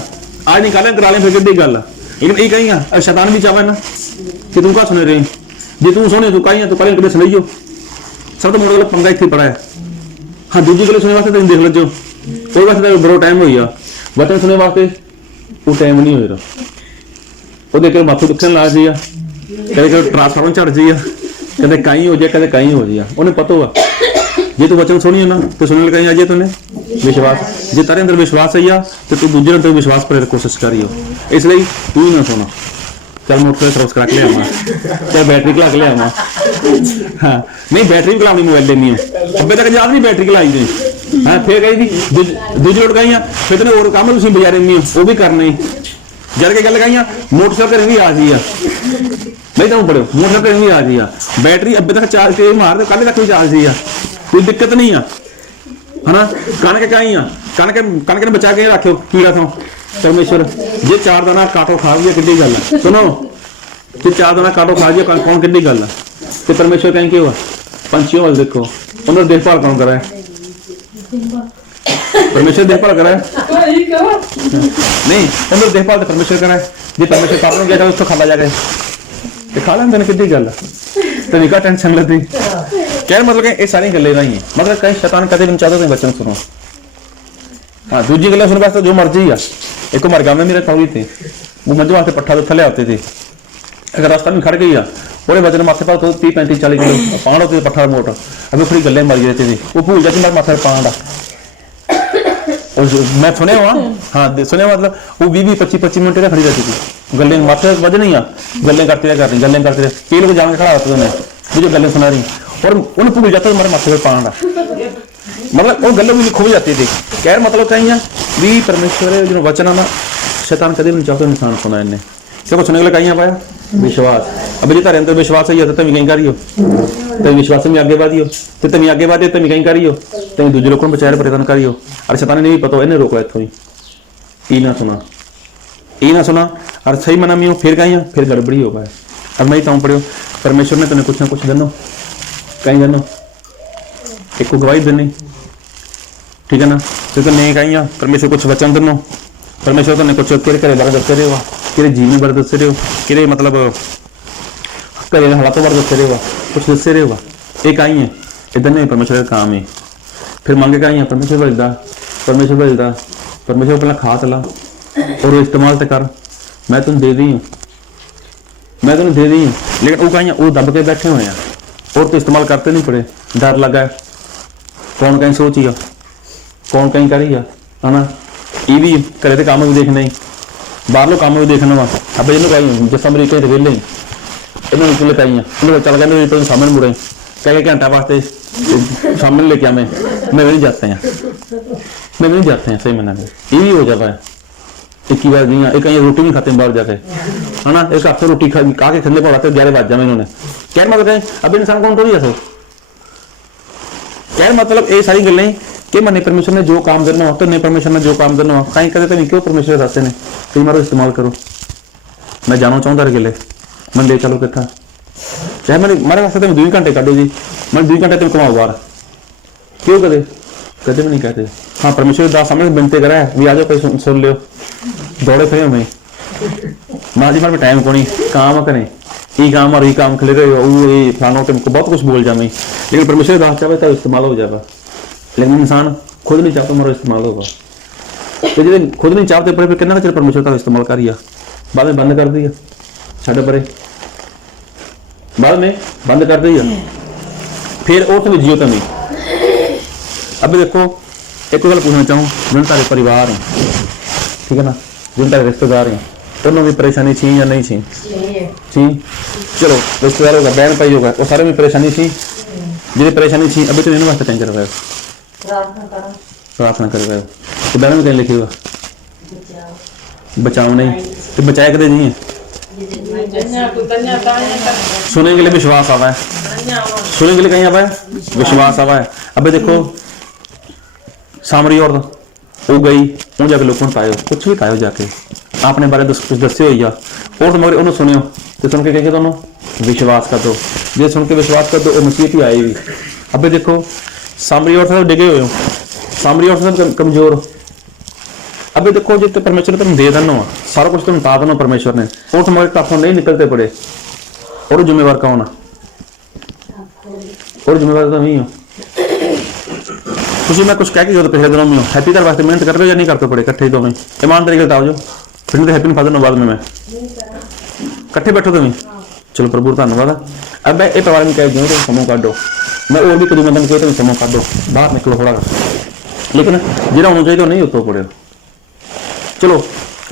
आज निकालें करा लें, फिर कि गल। लेकिन ये कहीं शैतान भी चाहे ना कि तुम क्या सुने रहे, जे तू सुने तू कहीं तो कल कभी सुनियो। सब तो मोटे गल पंगा इतने पड़ा है। हाँ दूजी गल सुनने वास्ते तुम देख लो, वो वास्ते बड़ो टाइम हो गया, वचन सुनने वास्ते वो टाइम नहीं हो रहा। वो देख माथू दुखन ला जी, कदे ट्रांसफार्मर झड़ जी, कदे कहीं हो जाए, कदे कहीं हो जाए। उन्हें पता हुआ जे तू वचन सुनिए ना तो सुनने लगा आ जाए तूने विश्वास, जे तेरे अंदर विश्वास है तो तू दूसरे अंदर विश्वास पर कोशिश करियो। इसलिए तू ही ना सुना, चल मोटरसाइकिल सर्विस करा के ले आवा, चाहे बैटरी कला के ले आवा। हाँ नहीं बैटरी भी कलानी मोबाइल लेनी है, अबे तक याद नहीं बैटरी कलाई थी। हाँ फिर कही थी दूजी लोट गई, फिर तेने और काम तुम बजा रही वो भी करना ही, जल के गल गई मोटरसाइकिल भी आ जी नहीं तुम पढ़ो, मोटरसाइकिल भी आ जी, बैटरी अबे तक चार्ज के मार दो, कल तक भी चार्ज ही कोई दिक्कत नहीं है ना। कणक कहीं कणक ने बचा के रखो कीड़ा था परमेश्वर, जे 4 दाना काटो खा लिया कि गल है, सुनो जे 4 दाना काटो खा लिया कौन कि गल है, तो परमेश्वर कहीं क्यों पंछियों वाल देखो उन्होंने देखभाल कौन करा है, परमेश्वर देखभाल करा है नहीं, उन्होंने देखभाल तो परमेश्वर करा है। जे परमेश्वर काटने गया उसको खा जाके खा लेंगे कि गल तो निका टेंशन लगती क्या मतलब ये सारी गलें नहीं है, मतलब कहीं शैतान कदे भी चाहते बच्चों सुनो। हाँ दूजी गल सुन वास्ते जो मर्जी है, एक मर गाँव में मेरे तौली थे, वो मंजू वास्ते पट्ठा तो थले आते थे, अगर रास्ता में खड़ गई पूरे वजन माथे पर 30 35 40 किलो पान होते पट्ठा मोट, अभी थोड़ी गले मर जाती थी, वो भूल जाती मेरे माथे पान मैं सुने हुआ। हाँ सुने मतलब वो 20-25 मिनट खड़ी रहती थी, गले माथे वजन ही गलें करती रहे गलें करते रहे, कई लोग जान के खड़ा होते उन्हें मुझे गलें सुना रही और उन्हें भूल जाता हमारे माथे पर पान, मतलब वो गलें भी खो जाती थी। क्या मतलब कहीं है भी परमेश्वर जो वचन है ना, शैतान कभी नहीं चाहता इंसान सुना इन्हें, देखो सुनने के लिए कहीं पाया विश्वास। अब जो तेरे अंदर विश्वास है तो तुम कहीं करियो, तुम विश्वास में आगे बढ़ियो, तो तुम आगे बढ़े तुम कहीं करियो, तुम दूसरे लोगों को बचाए परिवर्तन करियो। और शैतान ने भी पता इन्हें रोक ला इतों ही ना सुना और सही मना में फिर कहीं फिर गड़बड़ी हो पाए। अब मैं ही पढ़ियो परमेश्वर ने तुम्हें कुछ ना कुछ देनो, कहीं देनो एक गवाही देनी, ठीक है ना, तो नहीं कहीं परमेश्वर कुछ वचन देनो, परमेश्वर तो कुछ कि बारे दस रहे हो, कि जीवन बारे दस रहे हो, कि मतलब घर हालातों बारे दस रहे हो, कुछ दस रहे हो, ये कहीं है इधर नहीं परमेश्वर का काम है। फिर मांगे कहीं है परमेश्वर भेजता, परमेश्वर पहला खा चला और इस्तेमाल तो कर, मैं तुम दे दी हूँ, लेकिन वो कहीं वो दब के बैठे हुए हैं और तो इस्तेमाल करते नहीं पड़े, डर लगा है कौन कहीं सोचिए कौन कहीं करिए है ना। ये भी करे तो काम भी देखना ही, बाहर काम भी देखना वा। अब जिन्होंने कहीं जिस अमरीका वेले इन्होंने चले कहीं चल गए सामने मुड़े कई घंटा वास्ते सामने लेके आवे, मैं भी नहीं जाते हैं सही मना ये भी हो जाता है। एक ही बार नहीं कहीं रोटी नहीं खाते बाहर जाके है ना, एक हफ्ते रोटी खा के ठंडे पड़ाते 11 बज जाए इन्होंने, क्या मतलब है अब इंसान कौन थोड़ी है। क्या मतलब ये सारी गलें कि मने परमेश्वर ने जो काम करना हो तो नहीं परमेश्वर ने जो काम करना हो कहीं कहते नहीं क्यों परमेश्वर रास्ते ने तुम मारो इस्तेमाल करो। मैं जाना चाहता रह गले मन ले चलो कितना चाहे मैंने मारे वास्ते तुम 2 घंटे काटो जी, मैं 2 घंटे तुम कमाओ बाहर क्यों कदे भी नहीं कहते। हाँ परमेश्वर दास सामने बनते करा है भी आ जाओ कोई सुन लियो दौड़े फिर हमें माँ जी मारे टाइम को नहीं काम करें ये काम और ये काम खिले रहे वो ये फलाना तुमको बहुत कुछ बोल जाए, लेकिन परमेश्वर दास चाहे तो इस्तेमाल हो जाएगा, लेकिन इंसान खुद नहीं चाहता हमारा इस्तेमाल होगा। तो जो खुद नहीं चाहते पड़े फिर कितना चल परमेश्वर का इस्तेमाल करिए बाद में बंद कर दिया छाड़ो परे बाद में बंद कर दी फिर और तुम जियो तुम अभी देखो एक गल पूछना चाहूँ जिन तारे परिवार हैं ठीक है ना जिन तारे रिश्तेदार हैं उन्होंने भी परेशानी थी या नहीं थी थी चलो रिश्तेदार होगा बहन भाई होगा वो सारे में परेशानी थी जिन्हें परेशानी थी अभी तो इन्हें वास्ते कहीं कर रहे हो प्रार्थना कर रहे हो तो बहन में कहीं लिखी हुआ बचाओ नहीं तो बचाए कदे नहीं है सुने के लिए विश्वास आवा है सुने के लिए कहीं आवा है विश्वास आवा है अबे देखो सामरी और वो गई उन जाके लोगों ने पायो कुछ भी पायो जाके आपने बारे कुछ दस्से हो और तो मगर उन्होंने सुनियो तो सुन के कहे दोनों विश्वास कर दो जो सुन के विश्वास कर दो वो मसीह ही आएगी अबे देखो सामरी और सब डिगे हुए हो सामरी और सब कमजोर अबे देखो जो परमेश्वर ने तुम दे देना सारा कुछ तुम बता देना परमेश्वर ने और तुम्हारे काफों नहीं निकलते पड़े और जिम्मेवार कौन और जिम्मेवार तो नहीं हो तुझे मैं कुछ कह के पिछले दिनों में हैप्पी कर वास्ते मेहनत कर रहे हो या नहीं करते पड़े इकट्ठे दोनों ईमानदारी के बताओ जो फिर तो हैप्पी फादर बाद में मैं इकट्ठे बैठो तुम चलो प्रभु धन्यवाद अब मैं ये परिवार में कह दूँ तो समूह कर दो मैं और भी कदू मैं कह तुम समूह कर दो बाहर निकलो थोड़ा लेकिन जिला होना चाहिए नहीं उतो पड़े चलो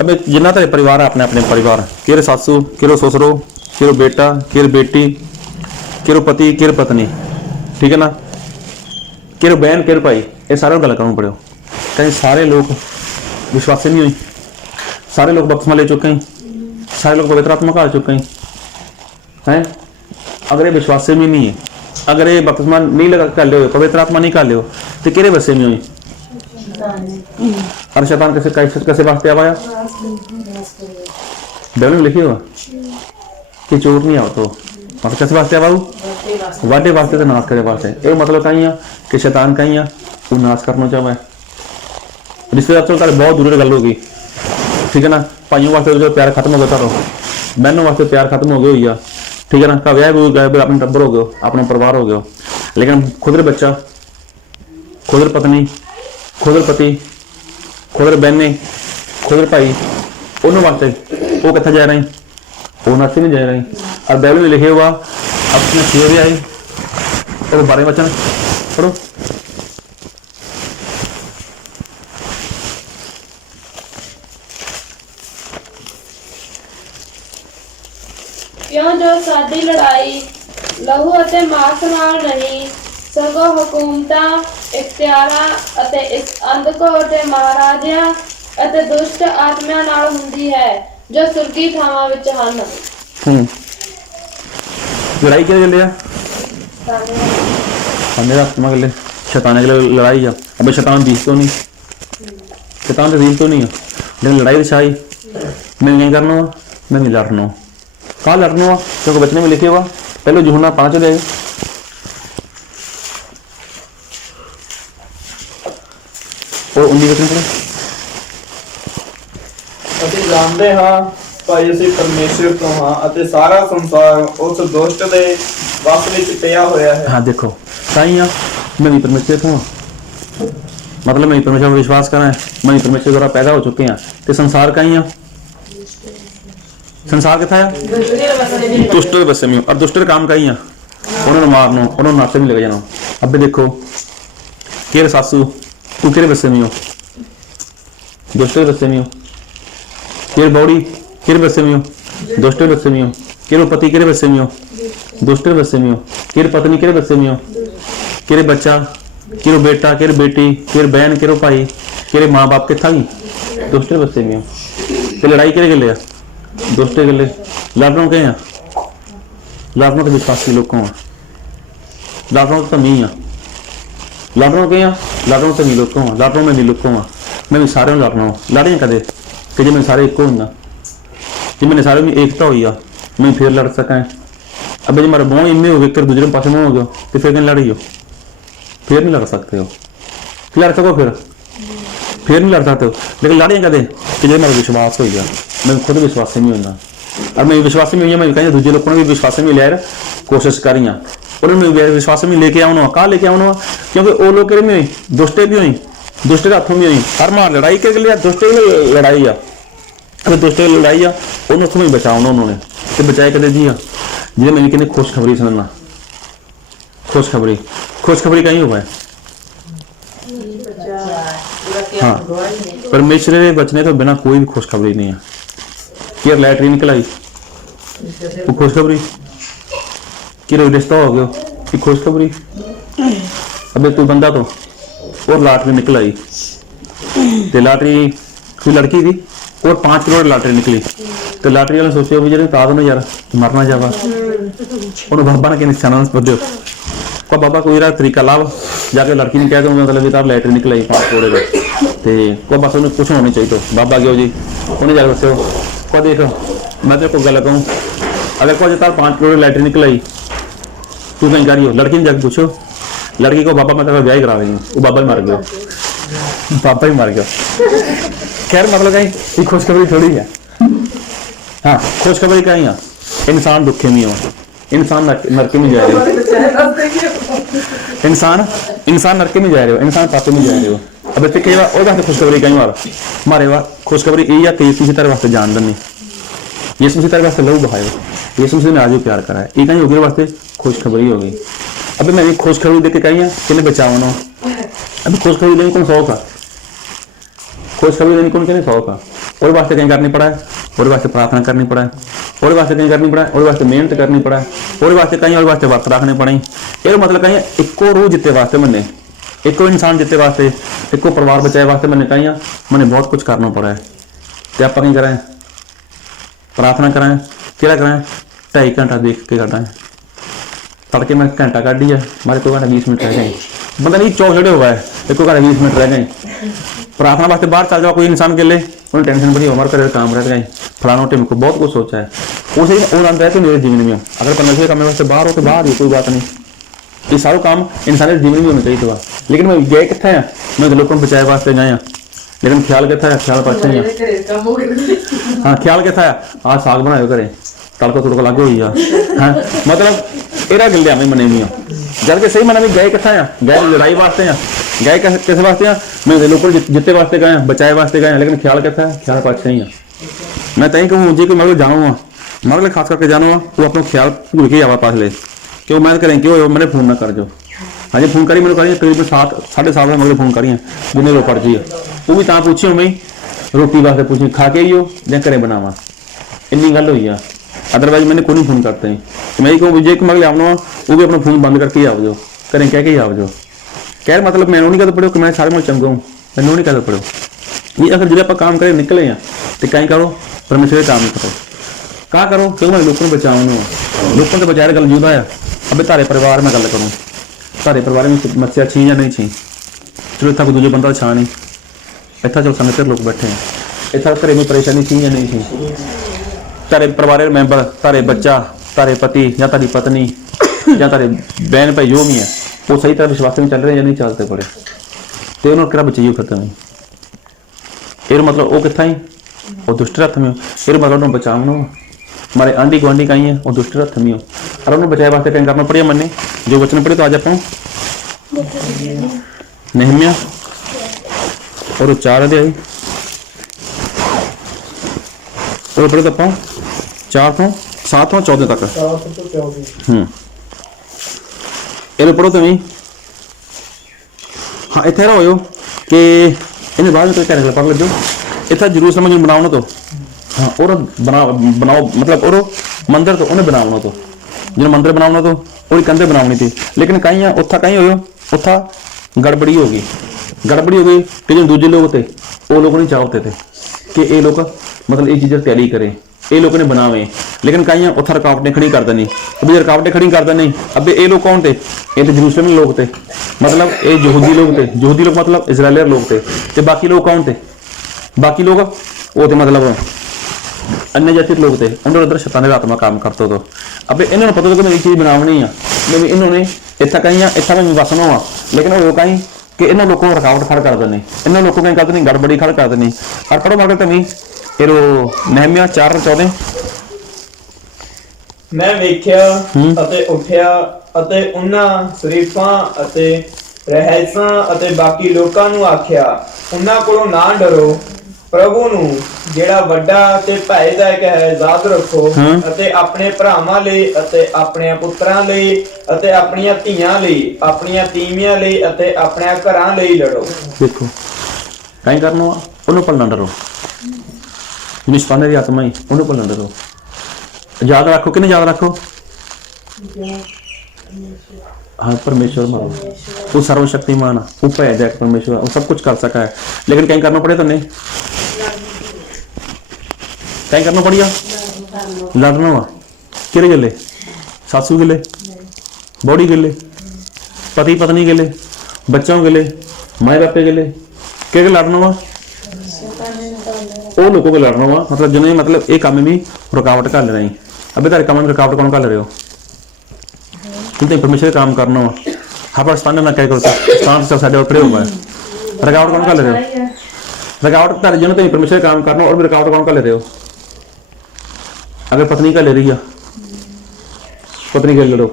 अब जिन्ना तेरे परिवार है अपने अपने परिवार केरे सासू केरो ससुरो केरो बेटा केर बेटी केरो पति केर पत्नी ठीक है ना केरो बहन केर भाई ये सारे गल करना पड़े कहीं सारे लोग विश्वासी नहीं हुई सारे लोग बपतिस्मा ले चुके हैं सारे लोग पवित्र आत्मा का आ चुके हैं अगर ये विश्वासी में नहीं है अगर ये बपतिस्मा नहीं लगा कर ले पवित्र आत्मा नहीं कर ले तो केरे बसे में हुई और शैतान कैसे कैसे वास्ते आवाया बाइबल में लिखी हुआ कि चोर नहीं आओ तो और कैसे वास्ते आवाऊ वाटे वास्ते तो नाश करे वास्ते ये मतलब कहीं है कि शैतान कहीं है वो नाश करना चाहे रिश्तेदार चल तारे बहुत दूर गल होगी ठीक है ना भाइयों वास्ते जो प्यार खत्म हो गया तारो बहनों वास्ते प्यार खत्म हो गया हुई है ठीक है ना का व्याह भी गए अपने टब्बर हो गए अपने परिवार हो गए लेकिन खुद बच्चा खुद पत्नी खुद पति खुद बहने खुद भाई उन्होंने वास्ते वो कितना जा रही वो नासी नहीं जा रही और बाइबल में लिखे हुआ अपने सेवे आई और 12 वचन पढ़ो क्यों जो साडी लड़ाई लहू ਅਤੇ ਮਾਸ ਨਾਲ ਨਹੀਂ ਸਗੋਂ ਹਕੂਮਤਾਂ ਇਖਤਿਆਰਾਂ ਅਤੇ ਇਸ ਅੰਧਕਾਰ ਦੇ ਮਹਾਰਾਜਿਆਂ ਅਤੇ ਦੁਸ਼ਟ ਆਤਮਿਆਂ ਨਾਲ ਹੁੰਦੀ ਹੈ ਜੋ ਸੁਰਗੀ ਥਾਵਾਂ ਵਿੱਚ ਹਨ लड़ाई क्या चल रहा हमें आत्मा के लिए शैतान के लिए लड़ाई है अबे शैतान जीत तो नहीं शैतान तो जीत तो नहीं है लेकिन लड़ाई तो आई मैं नहीं करना मैं नहीं लड़ना कहाँ लड़ना हुआ क्योंकि बचने में लिखे हुआ पहले यूहन्ना 5 देगा और 19 वचन पढ़ो ਅਸੀਂ ਜਾਣਦੇ ਹਾਂ ਭਾਈ ਅਸੀਂ ਪਰਮੇਸ਼ਰ ਤੋਂ ਹਾਂ ਅਤੇ ਸਾਰਾ ਸੰਸਾਰ ਉਸ ਦੁਸ਼ਟ ਦੇ ਵਸ ਵਿੱਚ ਪਿਆ ਹੋਇਆ ਹੈ हाँ देखो साई मैं भी परमेश्वर हूँ मतलब मैं भी परमेश्वर पर विश्वास कर रहा है मैं भी परमेश्वर द्वारा पैदा हो चुके हैं तो संसार का ही है संसार कितना है दुष्ट बसे में और दुष्ट काम का ही है उन्होंने मारना उन्होंने नाश्ते में लेके जाना अब भी देखो केरे सासू तू केरे बसे में हो दुष्ट बसे में हो केरे बौड़ी केरे बसे में हो दुष्ट बसे में हो केरे पति केरे बसे में हो दुष्ट बसे में हो केरे पत्नी केरे बसे में हो केरे बच्चा केरे बेटा केरे बेटी केरे बहन केरे भाई केरे माँ बाप के था दुष्ट बसे में हो तो लड़ाई केरे के लिए दुष्ट के लिए लड़नों के हैं लड़नों के विश्वासी लोग को लड़नों तो नहीं है लड़नों के हैं लड़नों तो नहीं लोग को लड़नों में नहीं लोग को मैं भी सारे लड़ना लड़े कदे कि जो मैं सारे एक होंगे जी मैंने सारे में एकता हुई है मैं फिर लड़ सकें अब जो मेरा मोह इनमें हो गया फिर दूसरे पास में हो गया तो फिर कहीं लड़ी हो फिर नहीं लड़ सकते हो लड़ सको फिर नहीं लड़ सकते हो लेकिन लड़े कदे कि जो मेरा विश्वास हो गया मैं खुद विश्वास में होना और मैं विश्वास में हुई मैं कहीं दूसरे लोगों ने भी विश्वास में लिया कोशिश करी उन्होंने विश्वास में लेके आना कहाँ लेके आना क्योंकि वो लोग में हुई दुष्टे भी हुई दुष्ट के हाथों में हुई हर मार लड़ाई के लिए दुष्ट की लड़ाई है अगर दुष्ट की लड़ाई है उन्होंने बचाओ उन्होंने ਤੇ ਬਚਾਏ ਕਦੇ ਜੀ ਆ ਜਿਹਨੇ ਮੈਨੂੰ ਕਹਿੰਦੇ ਖੁਸ਼ਖਬਰੀ ਸੁਣਨਾ। ਖੁਸ਼ਖਬਰੀ ਕहीं हुआ है। हाँ, परमेश्वर के बचने तो बिना कोई भी खुशखबरी नहीं है। कि यार लैटरी निकल आई वो खुशखबरी, कि रिश्ता हो गया कि खुशखबरी। अबे तू बंदा तो और लॉटरी निकल आई ते लॉटरी कोई लड़की थी और 5 करोड़ लॉटरी निकली तो लॉटरी वाले सोचे भी जो ताद यार मरना जावा उन्होंने बाबा ने कहने निशाना बदो को बाबा कोई रा तरीका लाभ जाके लड़की ने कह दो मतलब भी तार लैटरी निकल आई 5 करोड़ का ते को बस उन्हें कुछ होनी चाहिए। तो बाबा गयो जी उन्हें जाकर दस्यो को देख मैं तेरे को गल कहूँ अगर को तार 5 करोड़ लैटरी निकल आई तू कहीं करियो। लड़की ने जाकर पूछो लड़की को बाबा मैं तेरा ब्याह करा रही हूँ वो बाबा ही मर गया। बाबा ही मर गया। खैर मतलब कहीं खुशखबरी थोड़ी है। हाँ खुशखबरी कहीं है इंसान दुखे में हो इंसान नरके में जा रहे हो इंसान नरके में जा रहे हो इंसान पापे में जा रहे हो। अब इतने कई बार और खुशखबरी कई बार मारे बार खुशखबरी यही है कि यीशु मसीह तेरे वास्ते जान देनी यीशु मसीह तेरे वास्ते लहू बहायो यीशु मसीह ने आज भी प्यार करा है ये कहीं होगी वास्ते खुशखबरी हो गई। अभी मैं खुशखबरी देख के कही है कि बचाओ ना अभी खुशखबरी देने कौन 100 का खुशखबरी देने कौन कहने 100 का और वास्ते कहीं करनी पड़ा है और वास्ते प्रार्थना करनी पड़ा है और वास्ते कहीं करनी पड़ा है और वास्ते मेहनत करनी पड़ा है और वास्ते कहीं और वास्ते वर्त रखने पड़े। ये मतलब कहीं एको रूह जिते वास्ते मैंने एको इंसान जिते वास्ते एको परिवार बचाए वास्ते मैंने कहीं मैंने बहुत कुछ करना पड़ा है। तो आप कहीं कराएं प्रार्थना कराएं क्या कराएं 2.5 घंटा देख के करना है तड़के मैं घंटा काट दिया हमारे को 20 मिनट रह गए बंदा नहीं चौक चढ़े हुआ है एक 20 मिनट रह गए प्रार्थना वास्ते बाहर चल जाओ कोई इंसान के लिए उन्हें टेंशन बड़ी उम्र करे काम रह गए फलाना टीम को बहुत कुछ सोचा है उसे वो आंदा है तो मेरे जीवन में अगर परमेश्वर का मेरे वास्ते बाहर हो तो बाहर ही कोई बात नहीं ये सारा काम इंसान जीवन में होना चाहिए था। लेकिन मैं गए कितना है मैं लोगों को बचाए वास्ते गए लेकिन ख्याल कितना है ख्याल पाछे ही है। हाँ ख्याल कितना है आज साग बनाए करे तड़का तुड़का लगे हुई है हाँ मतलब एरा गिल मैं मने नहीं जबकि सही मना भी गए कितना है गए लड़ाई वास्ते हैं गए किस वास्ते हैं मैं लोगों जितने वास्ते गए बचाए वास्ते गए लेकिन ख्याल कितना है ख्याल पाछे ही है। मैं तई कहूँ जी कि मैं जाऊँगा मतलब खास करके जाना वो अपना ख्याल भूल के आवा पास ले क्यों मैं करें क्यों मैंने फोन ना कर जो हाँ जी फोन करी मैंने करी करीब 7-7:30 मगर फोन करी जिन्हें रो पड़ जी वो भी तां पूछी मैं रोटी वास्ते पूछी खा के ही हो या घरें बनावा इन्नी गल हुई है अदरवाइज मैंने कोई नहीं फोन करते हैं। तो मैं कहूँ जे मगर आना वो भी अपना फोन बंद करके आओ जो करें कह के ही आओ जो कह मतलब मैं नहीं कहते पढ़ो कि मैं सारे मैं चंगा हूँ मैं नहीं कहते पढ़ो ये अगर जो आप काम करें निकले हैं तो कहीं करो परमेश्वर काम नहीं करो क्या करो क्यों मैं लोगों को बचाओ लोगों को बचाने गल जुदा है। अब तारे परिवार में गल करूँ तारे परिवार में समस्या छी या नहीं छी चलो इतना कोई दूजे बंदा छा नहीं इतना चलो संगत लोग बैठे हैं इतना घरे में परेशानी छी या नहीं छी तारे परिवार मैंबर तारे बच्चा तारे पति या तारी पत्नी या तारे बहन भाई जो भी है वो सही तरह विश्वास में चल रहे हैं या नहीं चलते पड़े तो उन्होंने क्या बचाइए खत्म ही फिर मतलब वो कितना ही वो दुष्ट रथ में फिर मतलब उन्होंने बचाओ हमारे आंधी गुआढ़ी कहीं है वो दुष्ट रथ में हो और उन्होंने बचाए वास्ते कहीं करना पड़ेगा मैंने जो बचना पड़े तो आज आप नहम्या और 4 अध्याय और पढ़े तो आप 4 ਤੋਂ 7 ਤੋਂ 14 तक ये पढ़ो तुम हाँ इतने हो कि इन्हें बाद में तो कहने पढ़ लो इतना जरूर समझ बनाओ ना तो हाँ और बनाओ मतलब और मंदिर तो उन्हें बनाओ तो जिन्हें मंदिर बनाओ तो और कंधे बनानी थी लेकिन कहीं उथा कहीं हो उथा गड़बड़ी हो गई कि जो दूजे लोग थे वो लोग नहीं चाहते थे कि ये लोग मतलब ये चीज़ें तैयारी करें ये लोग ने बनावे लेकिन कहीं उथा रुकावटें खड़ी कर देनी अभी रुकावटें खड़ी कर देनी। अब ये लोग कौन थे ये तो जरूसलम लोग थे मतलब ये यहूदी लोग मतलब इजराइली लोग थे तो बाकी लोग कौन थे बाकी लोग वो थे मतलब अन्य जाति लोग थे उन्होंने उधर शैतानी आत्मा काम करते तो अब इन्होंने पता था कि मैं ये चीज़ बनावनी है मैं इन्होंने इतना कहीं इतना मैं वसना हुआ लेकिन वो कहीं कि इन्होंने लोगों को रुकावट खड़ कर देनी इन्होंने लोगों कहीं करते नहीं गड़बड़ी खड़ कर देनी और पढ़ो मगर तुम फिर नहम्या 4:14 मैं वेख्या ਅਤੇ ਉੱਠਿਆ ਅਤੇ ਉਹਨਾਂ ਸ਼ਰੀਫਾਂ ਅਤੇ ਰਹਿਸਾਂ ਅਤੇ ਬਾਕੀ ਲੋਕਾਂ ਨੂੰ ਆਖਿਆ ਉਹਨਾਂ ਕੋਲੋਂ ਨਾ ਡਰੋ ਪ੍ਰਭੂ ਨੂੰ ਜਿਹੜਾ ਵੱਡਾ ਤੇ ਭੈਦਾਇਕ ਹੈ ਯਾਦ ਰੱਖੋ ਹਾਂ। ਅਤੇ ਆਪਣੇ ਭਰਾਵਾਂ ਲਈ ਅਤੇ ਆਪਣੇ ਪੁੱਤਰਾਂ ਲਈ ਅਤੇ ਆਪਣੀਆਂ ਧੀਆਂ ਲਈ ਆਪਣੀਆਂ ਤੀਵੀਆਂ ਲਈ ਅਤੇ ਆਪਣੇ ਘਰਾਂ ਲਈ ਲੜੋ। देखो कहीं करना वा उन्होंने पर ना डरो जिन्हें शैतान दी आत्मा ही उन्होंने पर ना डरो। याद रखो कि नहीं याद रखो हाँ परमेश्वर मानो वो सर्वशक्तिमान है वो भैदायक परमेश्वर है वो सब कुछ कर सका है लेकिन कहीं करना पड़े तो नहीं कहीं करना पड़िया लड़ना वा कि गले सासू गिले बॉडी गिले पति पत्नी गिले बच्चों गिले माए बापे गिले कि लड़ना वा वो लोगों को लड़ना वा मतलब जिन्हें मतलब एक काम में भी रुकावट कर ले रही अभी तेरे काम में रुकावट कौन कर ले रहे हो तुम तो परमेश्वर काम करना वा हर बार स्थान ना क्या करो स्थान से साढ़े खड़े हो गए रुकावट कौन कर ले रहे हो रुकावट तेरे जिन्हें तो परमेश्वर काम करना और भी रुकावट कौन कर ले रहे हो अगर पत्नी का ले रही है पत्नी का लड़ो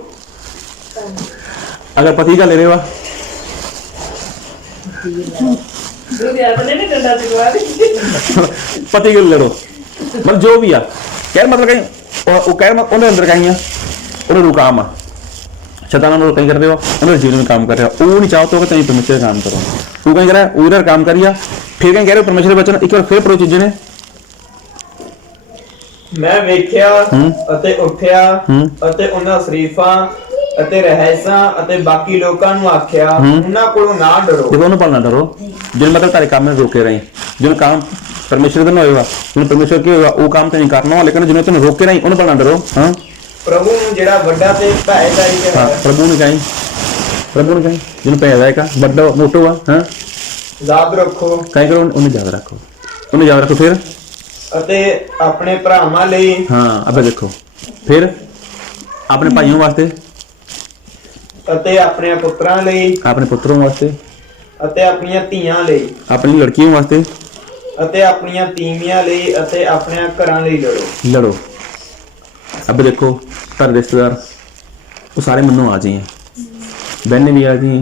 अगर पति का ले रहे हो पति के लड़ो मतलब जो भी है कह मतलब कहीं वो कह उन्हें अंदर कहीं उन्हें रुकाम है शैतान ने कहीं कर रहे हो उन्हें जीवन में काम कर रहे हो वो नहीं चाहते हो कि तुम परमेश्वर काम करो तू कहीं कर रहा है उधर काम करिए फिर कहीं कह रहे हो परमेश्वर बचन एक बार फिर पढ़ो चीजें ने ਮੈਂ ਵੇਖਿਆ ਅਤੇ ਉੱਠਿਆ ਅਤੇ ਉਹਨਾਂ ਸ਼ਰੀਫਾਂ ਅਤੇ ਰਹਿਸਾਂ ਅਤੇ ਬਾਕੀ ਲੋਕਾਂ ਨੂੰ ਆਖਿਆ ਉਹਨਾਂ ਕੋਲੋਂ ਨਾ ਡਰੋ। देखो उन्हें पर ना डरो जिन मतलब तारे काम में रोके रहे जिन काम परमेश्वर का होगा जिन परमेश्वर के होगा वो काम तो नहीं करना लेकिन जिन्हें तुम रोके रही उन्हें पर ना डरो। हाँ ਪ੍ਰਭੂ ਨੂੰ ਜਿਹੜਾ ਵੱਡਾ ਤੇ ਭੈਦਾਇਕ हाँ ਹੈ प्रभु ने कहीं जिन पैदा का बड़ा मोटो हुआ हाँ ਯਾਦ ਰੱਖੋ कहीं करो उन्हें याद रखो फिर ਅਤੇ ਆਪਣੇ ਭਰਾਵਾਂ ਲਈ हाँ अब देखो फिर अपने भाइयों वास्ते ਅਤੇ ਆਪਣੇ ਪੁੱਤਰਾਂ ਲਈ अपने पुत्रों वास्ते ਅਤੇ ਆਪਣੀਆਂ ਧੀਆਂ ਲਈ अपनी लड़कियों वास्ते ਅਤੇ ਆਪਣੀਆਂ ਤੀਵੀਆਂ ਲਈ ਅਤੇ ਆਪਣੇ ਘਰਾਂ ਲਈ ਲੜੋ। लड़ो। अब देखो पर रिश्तेदार वो सारे मनो आ जाइए बहनें भी आ जाइए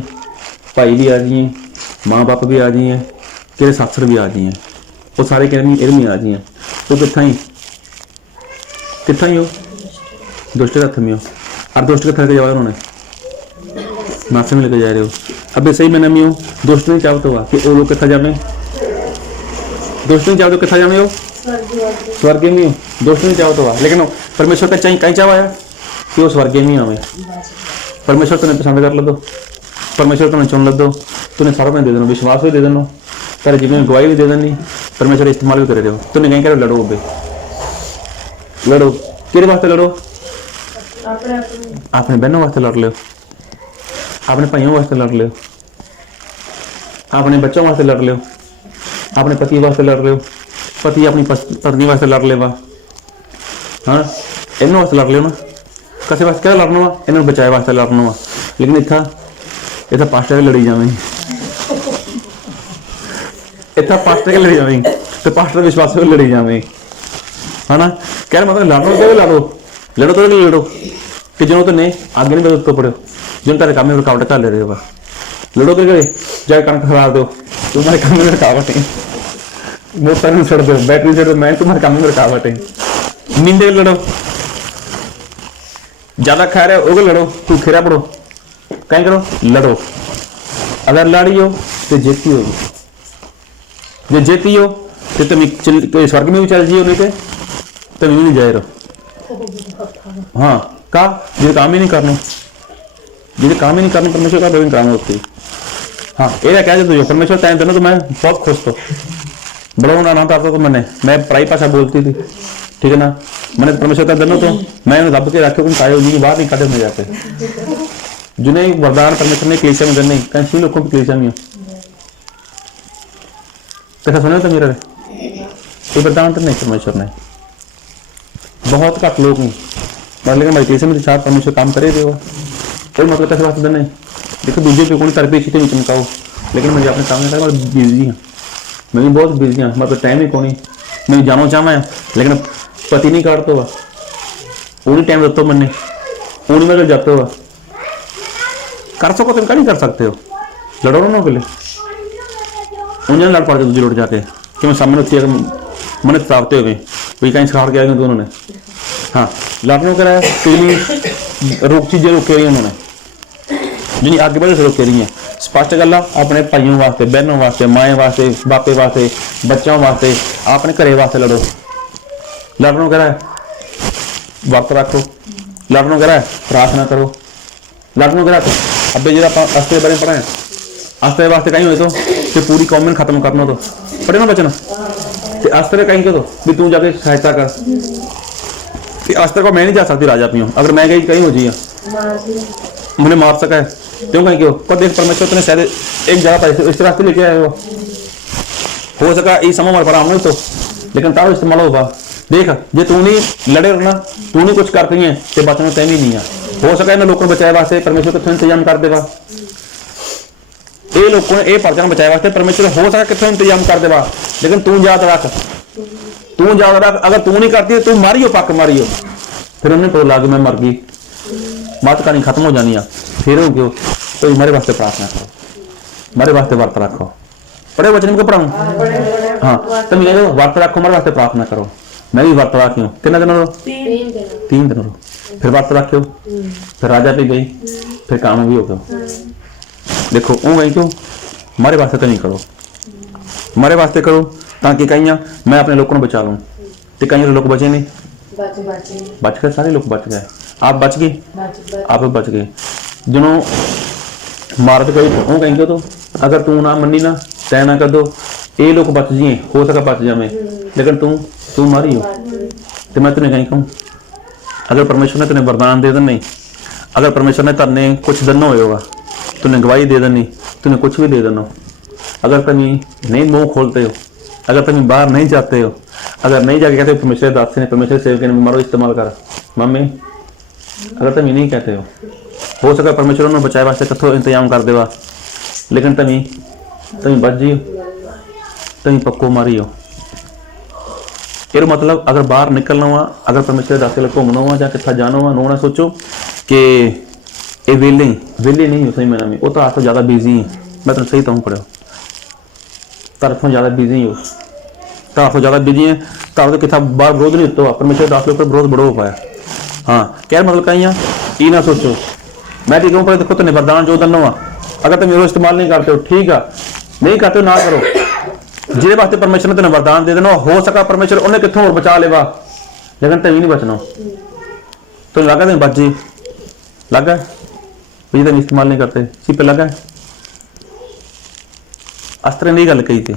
भाई भी आ जाइए माँ बाप भी आ जाइए तेरे सासर भी आ जाइए वो सारे कहने इधर भी आ जाइए तो कितना ही हो दुष्ट के हथ में हो और दुष्ट के थर के जाओ उन्होंने नासे में लेके जा रहे हो अब सही मैंने में हो दोस्त नहीं चाहते हुआ कि वो लोग कितना जामे दोस्त नहीं चाहते कितना जामे हो स्वर्ग में हो दोस्त नहीं चाहते हुआ लेकिन परमेश्वर का चाहिए कहीं चाह है कि वो स्वर्ग में आवे परमेश्वर तुम्हें पसंद कर लो दो परमेश्वर तुम्हें चुन लो दो तुम्हें सारा में दे देना विश्वास भी दे देना तेरे जीवन में गवाही भी दे देनी परमेश्वर इस्तेमाल भी कर रहे हो तुम्हें कहीं करो लड़ो बे लड़ो किस वास्ते लड़ो अपने बहनों वास्ते लड़ लो अपने भाइयों वास्ते लड़ लो अपने बच्चों वास्ते लड़ लो अपने पति वास्ते लड़ लो पति अपनी पत्नी वास्ते लड़ लेवा हाँ इन्होंने वास्ते लड़ लो ना किसी वास्ते क्या लड़ना वा इन्होंने बचाए वास्ते लड़ना वा लेकिन इतना पास्टर लड़ी जावे इतना पास्टर के लड़ी जावे तो पास्टर विश्वास से लड़ी जावे है ना कह रहे मतलब लड़ो तो लड़ो तो लड़ो कि जिन्हों तो नहीं आगे नहीं बदल तो पड़ो जिन तेरे काम में रुकावट कर ले रहे हो लड़ो करके जाए कणक खराब दो तुम्हारे काम में रुकावट है मोटर छोड़ दो बैटरी छोड़ दो मैं तुम्हारे काम में रुकावट है नींदे लड़ो ज्यादा खा रहे हो लड़ो तू खेरा पड़ो कहीं करो लड़ो अगर लड़ी हो तो जीती होगी जो जीती हो तो तुम स्वर्ग में भी चल जियो नहीं तो नहीं जाए रहो हाँ का जो काम ही नहीं करना जो काम ही नहीं करना परमेश्वर का दो काम होती हाँ ये क्या तुझे परमेश्वर टाइम देना तो मैं बहुत खुश तो बड़ा होना ना था तो मैं पराई भाषा बोलती थी ठीक है ना मैंने परमेश्वर का देना तो मैं रब के रखे कायो जी बाहर नहीं काटे में जाते जिन्हें वरदान परमेश्वर ने कलीसिया में देने कई लोगों की कलीसिया में कैसा सुना था मेरा कोई वरदान तो नहीं परमेश्वर ने बहुत घट लोग नहीं लेकिन मेरी कलीसिया में साथ परमेश्वर काम करे थे कोई मतलब कैसे वास्ते देने देखो दूसरे पे कौन तर पे नहीं चमकाओ लेकिन मुझे अपने काम में बिजी हाँ मैं भी बहुत बिजी हाँ मतलब टाइम ही कौन मैं जाना चाहवा है लेकिन पति नहीं काटता हुआ वो नहीं टाइम देता मैंने वो नहीं मैं जाते हुआ कर सको तुम क्या नहीं कर सकते हो लड़ो ना के लिए उन्हें लड़ पड़ते दूसरी रोड जाके कि मैं सामने होती है मन प्राप्त हुए वही कहीं सिखा के आए तो उन्होंने। हाँ लाटनों कराया पीली रोक चीजें रोके रही उन्होंने जिन्हें आगे बढ़े से रोके रही हैं। स्पष्ट गल अपने भाइयों वास्ते बहनों वास्ते माए वास्ते बापे वास्ते बच्चों वास्ते अपने घरे वास्ते लड़ो। लड़नों कराया वर्त रखो, लड़नों कराया प्रार्थना करो, लड़नों कराया अबे जो आप अस्ते बारे पढ़े अस्ते वास्ते कहीं हुए तो कि पूरी कौम में खत्म करना तो पढ़े ना बचना अस्त्र कहीं क्यों तो भी तू जाके सहायता कर अस्त्र को मैं नहीं जा सकती राजा पियो अगर मैं गई कहीं हो जी मुझे मार सका है क्यों कहीं क्यों पर देख परमेश्वर तूने शायद एक जगह पर इस रास्ते लेके आए हो सका ये समय हमारे पर आमने तो लेकिन तारो इस्तेमाल होगा देख जे तू नहीं लड़े ना तू नहीं कुछ करती है तो बचना तय भी नहीं है हो सका इन्हें लोगों बचाए वास्ते परमेश्वर कितों इंतजाम कर देगा ये लोगों ने परचा बचाए वास्ते परमेश्वर हो सका कितों इंतजाम कर देगा लेकिन तू याद रख अगर तू नहीं करती तू मारियो पक मारियो फिर उन्हें पता लग मैं मर गई बात कहानी खत्म हो जानी है फिर हो क्यों तो मेरे वास्ते प्रार्थना करो मेरे वास्ते वर्त रखो पढ़े वचन को पढ़ाऊं हाँ तो मैं वर्त रखो मेरे वास्ते प्रार्थना करो मैं भी वर्त रखी हूँ कितना दिन रो 3 दिन रो फिर वर्त रखो फिर राजा पे गई फिर काम भी हो गया देखो वो गई क्यों हमारे वास्ते तो नहीं करो हमारे वास्ते करो ताकि कहीं मैं अपने लोगों को बचा लूँ तो कहीं लोग बचे नहीं बच गए सारे लोग बच गए आप बच गए आप बच गए जिन्हों मारत गई वो कहीं तो अगर तू ना मनी ना तय ना कर दो ये लोग बच जिए हो सका बच जाए लेकिन तू मारी हो तो मैं तुझे कहीं कहूँ अगर परमेश्वर ने तुम्हें वरदान दे देनी अगर परमेश्वर ने तेने कुछ देना होगा तूने गवाही दे देनी तूने कुछ भी दे देना अगर तुम नहीं मुंह खोलते हो अगर तुम बाहर नहीं जाते हो अगर नहीं जाके कहते हो परमेश्वर दास ने परमेश्वर सेवक ने मारो इस्तेमाल कर मम्मी अगर तुम नहीं कहते हो सका परमेश्वर ने बचाए वास्ते कथों इंतजाम कर देगा लेकिन तुम बच जियो तुम पक्को मारी हो ये मतलब अगर बाहर निकलना हुआ अगर परमेश्वर दास घूमना हुआ या कितना जाना हुआ ना सोचो कि ये वेले नहीं हो सही मेरा वो तो आपसे ज़्यादा बिजी है मैं तुम सही तो पढ़ो तरफों ज़्यादा बिजी हो तरफों ज़्यादा बिजी है तार तो कितना बार विरोध नहीं होता परमेश्वर दास पर विरोध बड़ो हो पाया हाँ क्या मतलब कहीं ये ना सोचो मैं ठीक हूँ पर देखो तो वरदान जो दन हुआ अगर तुम मेरे इस्तेमाल नहीं करते हो ठीक है नहीं करते हो ना करो जिसे वास्ते परमेश्वर ने तुम्हें वरदान दे देना हो सका परमेश्वर उन्हें कितों और बचा लेगा लेकिन तुम नहीं बचना तो लगा तुम बच जी लगा जी तुम इस्तेमाल नहीं करते सिर्फ लगा अस्त्र ने गल कही थी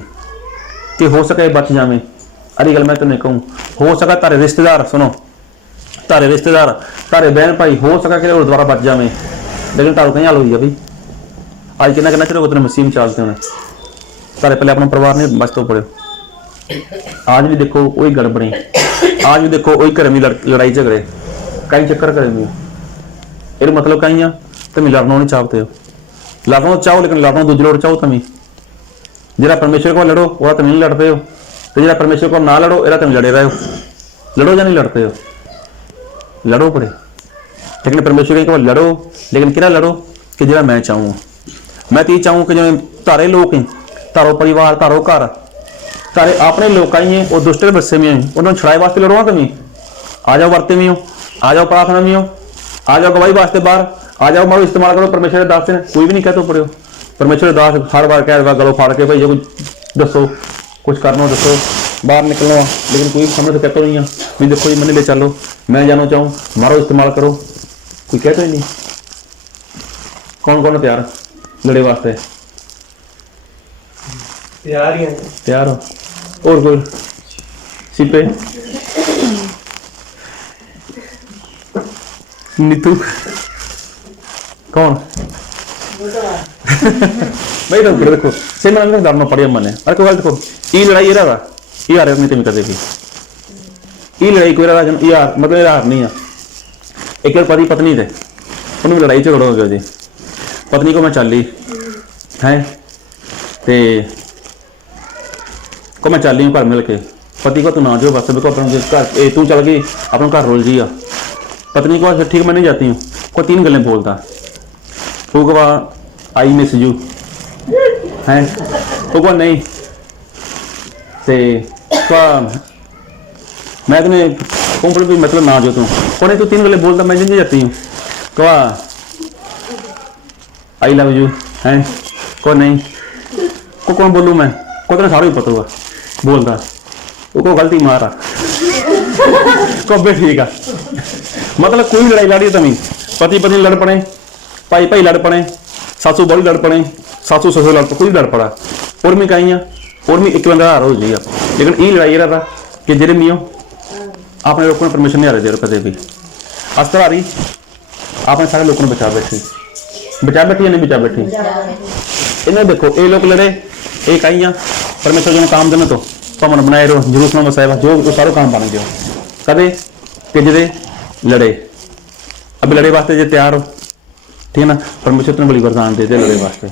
कि हो सके बच जावे अरे गल मैं तुम्हें कहूँ हो सका तारे रिश्तेदार सुनो तारे रिश्तेदार तारे बहन भाई हो सका कि दोबारा बच जावे लेकिन तारू कहीं हाल हुई अभी आज कितना चलो तुम मसीह में चलते होने तारे पहले अपना परिवार ने बच तो पड़े आज भी देखो वही गड़बड़ी आज भी देखो वही घर में लड़ाई झगड़े कई चक्कर करे में ये मतलब कहीं तुम लड़ना नहीं चाहते हो लड़ना चाहो लेकिन लड़ना दूजे लोग चाहो तुम जरा परमेश्वर को लड़ो वह तुम नहीं लड़ते हो तो जरा परमेश्वर को ना लड़ो एरा तुम लड़े रहे हो लड़ो या नहीं लड़ते हो लड़ो पड़े लेकिन परमेश्वर को लड़ो लेकिन किरा लड़ो कि जरा मैं चाहूँ मैं तो ये चाहूँ कि जो तारे लोग हैं तारो परिवार तारो घर तारे अपने लोग ही हैं वो दुष्ट बसे में हैं उन्होंने छुड़ाए वास्ते लड़ो तुम आ जाओ वर्ते में हो आ जाओ प्रार्थना में हो आ जाओ गवाही वास्ते बाहर आ जाओ मारो इस्तेमाल करो परमेश्वर दास ने कोई भी नहीं कहते पड़े हो परमेश्वर दास हर बार कह देगा गलो फाड़ के भाई जो कुछ दसो कुछ करना दसो बाहर निकलना लेकिन कोई सामने तो कहता नहीं है भी देखो जी मैंने ले चलो मैं जाना चाहूँ मारो इस्तेमाल करो कोई कहता ही नहीं कौन कौन तैयार लड़े वास्ते तैयार हो और कोई सिपे नीतू कौन भाई तो देखो से मैं डरना पड़े मैंने अरे कोई देखो ये लड़ाई ये रहा ये हारे नहीं तुम कदे भी ये लड़ाई कोई रहा यार मतलब हार नहीं है एक पति पत्नी थे उन्होंने लड़ाई झगड़ा हो गया जी पत्नी को मैं चली है को मैं चली हूँ घर मिल के पति को तू ना जो बस देखो अपने घर तू चल गई अपना घर रोल जी पत्नी को ठीक मैं नहीं जाती हूँ को 3 गलें बोलता तू कहा आई मिस यू है वो को नहीं मैं तुम्हें कंफर्ट भी मतलब ना जो तू कौन तू 3 गले बोलता मैं जिंजी जाती हूँ कहा आई लव यू है को नहीं को कौन बोलूँ मैं को तेरा सारा ही पता हुआ बोलता वो गलती मारा को बे ठीक है मतलब कोई लड़ाई लड़ी तमी पति पत्नी लड़ पड़े भाई भाई लड़ पड़े सासू बड़ी लड़ पड़े सासू ससुर लड़ कोई लड़ पड़ा और मैं कहीं और मैं एक बंदा हार हो जाएगा लेकिन ये लड़ाई रहा था कि जेरे मियो आपने लोगों ने परमिशन नहीं आ रहे थे कदे भी अस्तर आ रही आपने सारे लोगों ने बचा बैठी या नहीं बचा बैठी इन्हें देखो ये लोग लड़े एक आई परमेश्वर जो काम देना तो भवन बनाए रहो जरूर बसाए जो सारे काम बन गए कदे कि जे लड़े अब लड़े वास्ते जे तैयार हो ठीक है ना परमेश्वर तुम्हें बड़ी वरदान दे दे लड़े वास्ते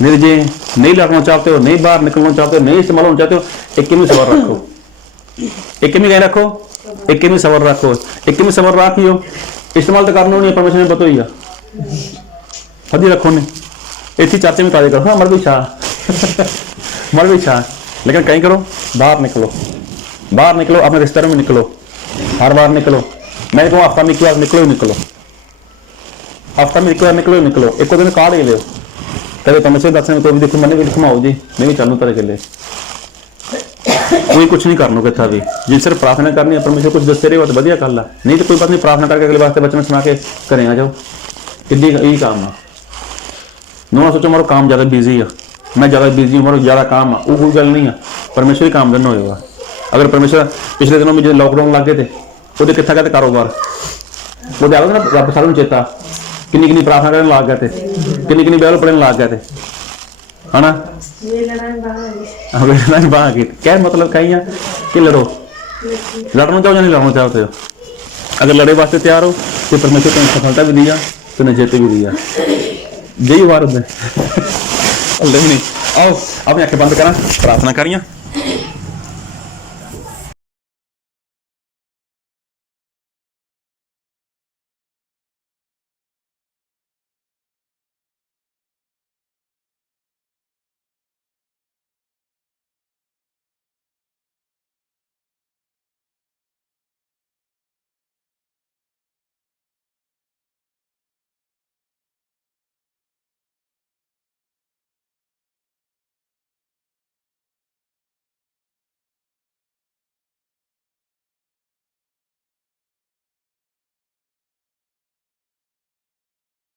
नहीं जे नहीं लड़ना चाहते हो नहीं बाहर निकलना चाहते हो नहीं इस्तेमाल होना चाहते हो एक में सबर रखो एक में क्या रखो एक में सबर रखो एक में सबर रखियो इस्तेमाल तो करना नहीं परमेश्वर ने बताइएगा हदी रखो ने ऐसी चर्चा में कार्य करो हाँ मर भी छा लेकिन कहीं करो बाहर निकलो अपने रिश्तेदारों में निकलो हर बार निकलो मैं कहूँ हफ्ता में एक बार निकलो हफ्ता में एक बार निकलो एक दिन कार्ड ही ले कभी परमेश्वर दर्शन को भी देखो मैंने भी घुमाओ जी मैं भी चालू तरह के लिए कोई कुछ नहीं करना कितना भी जिन सिर्फ प्रार्थना करनी है परमेश्वर कुछ दसते रहे तो बढ़िया कर ला नहीं तो कोई बात नहीं प्रार्थना करके अगले वास्ते बचन सुना के करें आ जाओ कि यही काम है नो सोचो मारो काम ज़्यादा बिजी है मैं ज़्यादा बिजी हूँ मारो ज़्यादा काम है वो कोई गल नहीं है परमेश्वर ही काम करना होगा अगर परमेश्वर पिछले दिनों में जो लॉकडाउन लग गए थे वो कितना कहते कारोबार वो आ ना रब सारू चेता किन्नी प्रार्थना करने लग गए थे किन्नी बैल पढ़ने लग गए थे है ना बाह की क्या मतलब कहीं है कि लड़ो लड़ना चाहो या नहीं लड़ना चाहते हो अगर लड़े वास्ते तैयार हो तो परमेश्वर तुम्हें सफलता भी दिया तुम्हें जीत भी दिया जय भारत में नहीं आओ अपनी आंखें बंद करा प्रार्थना करिए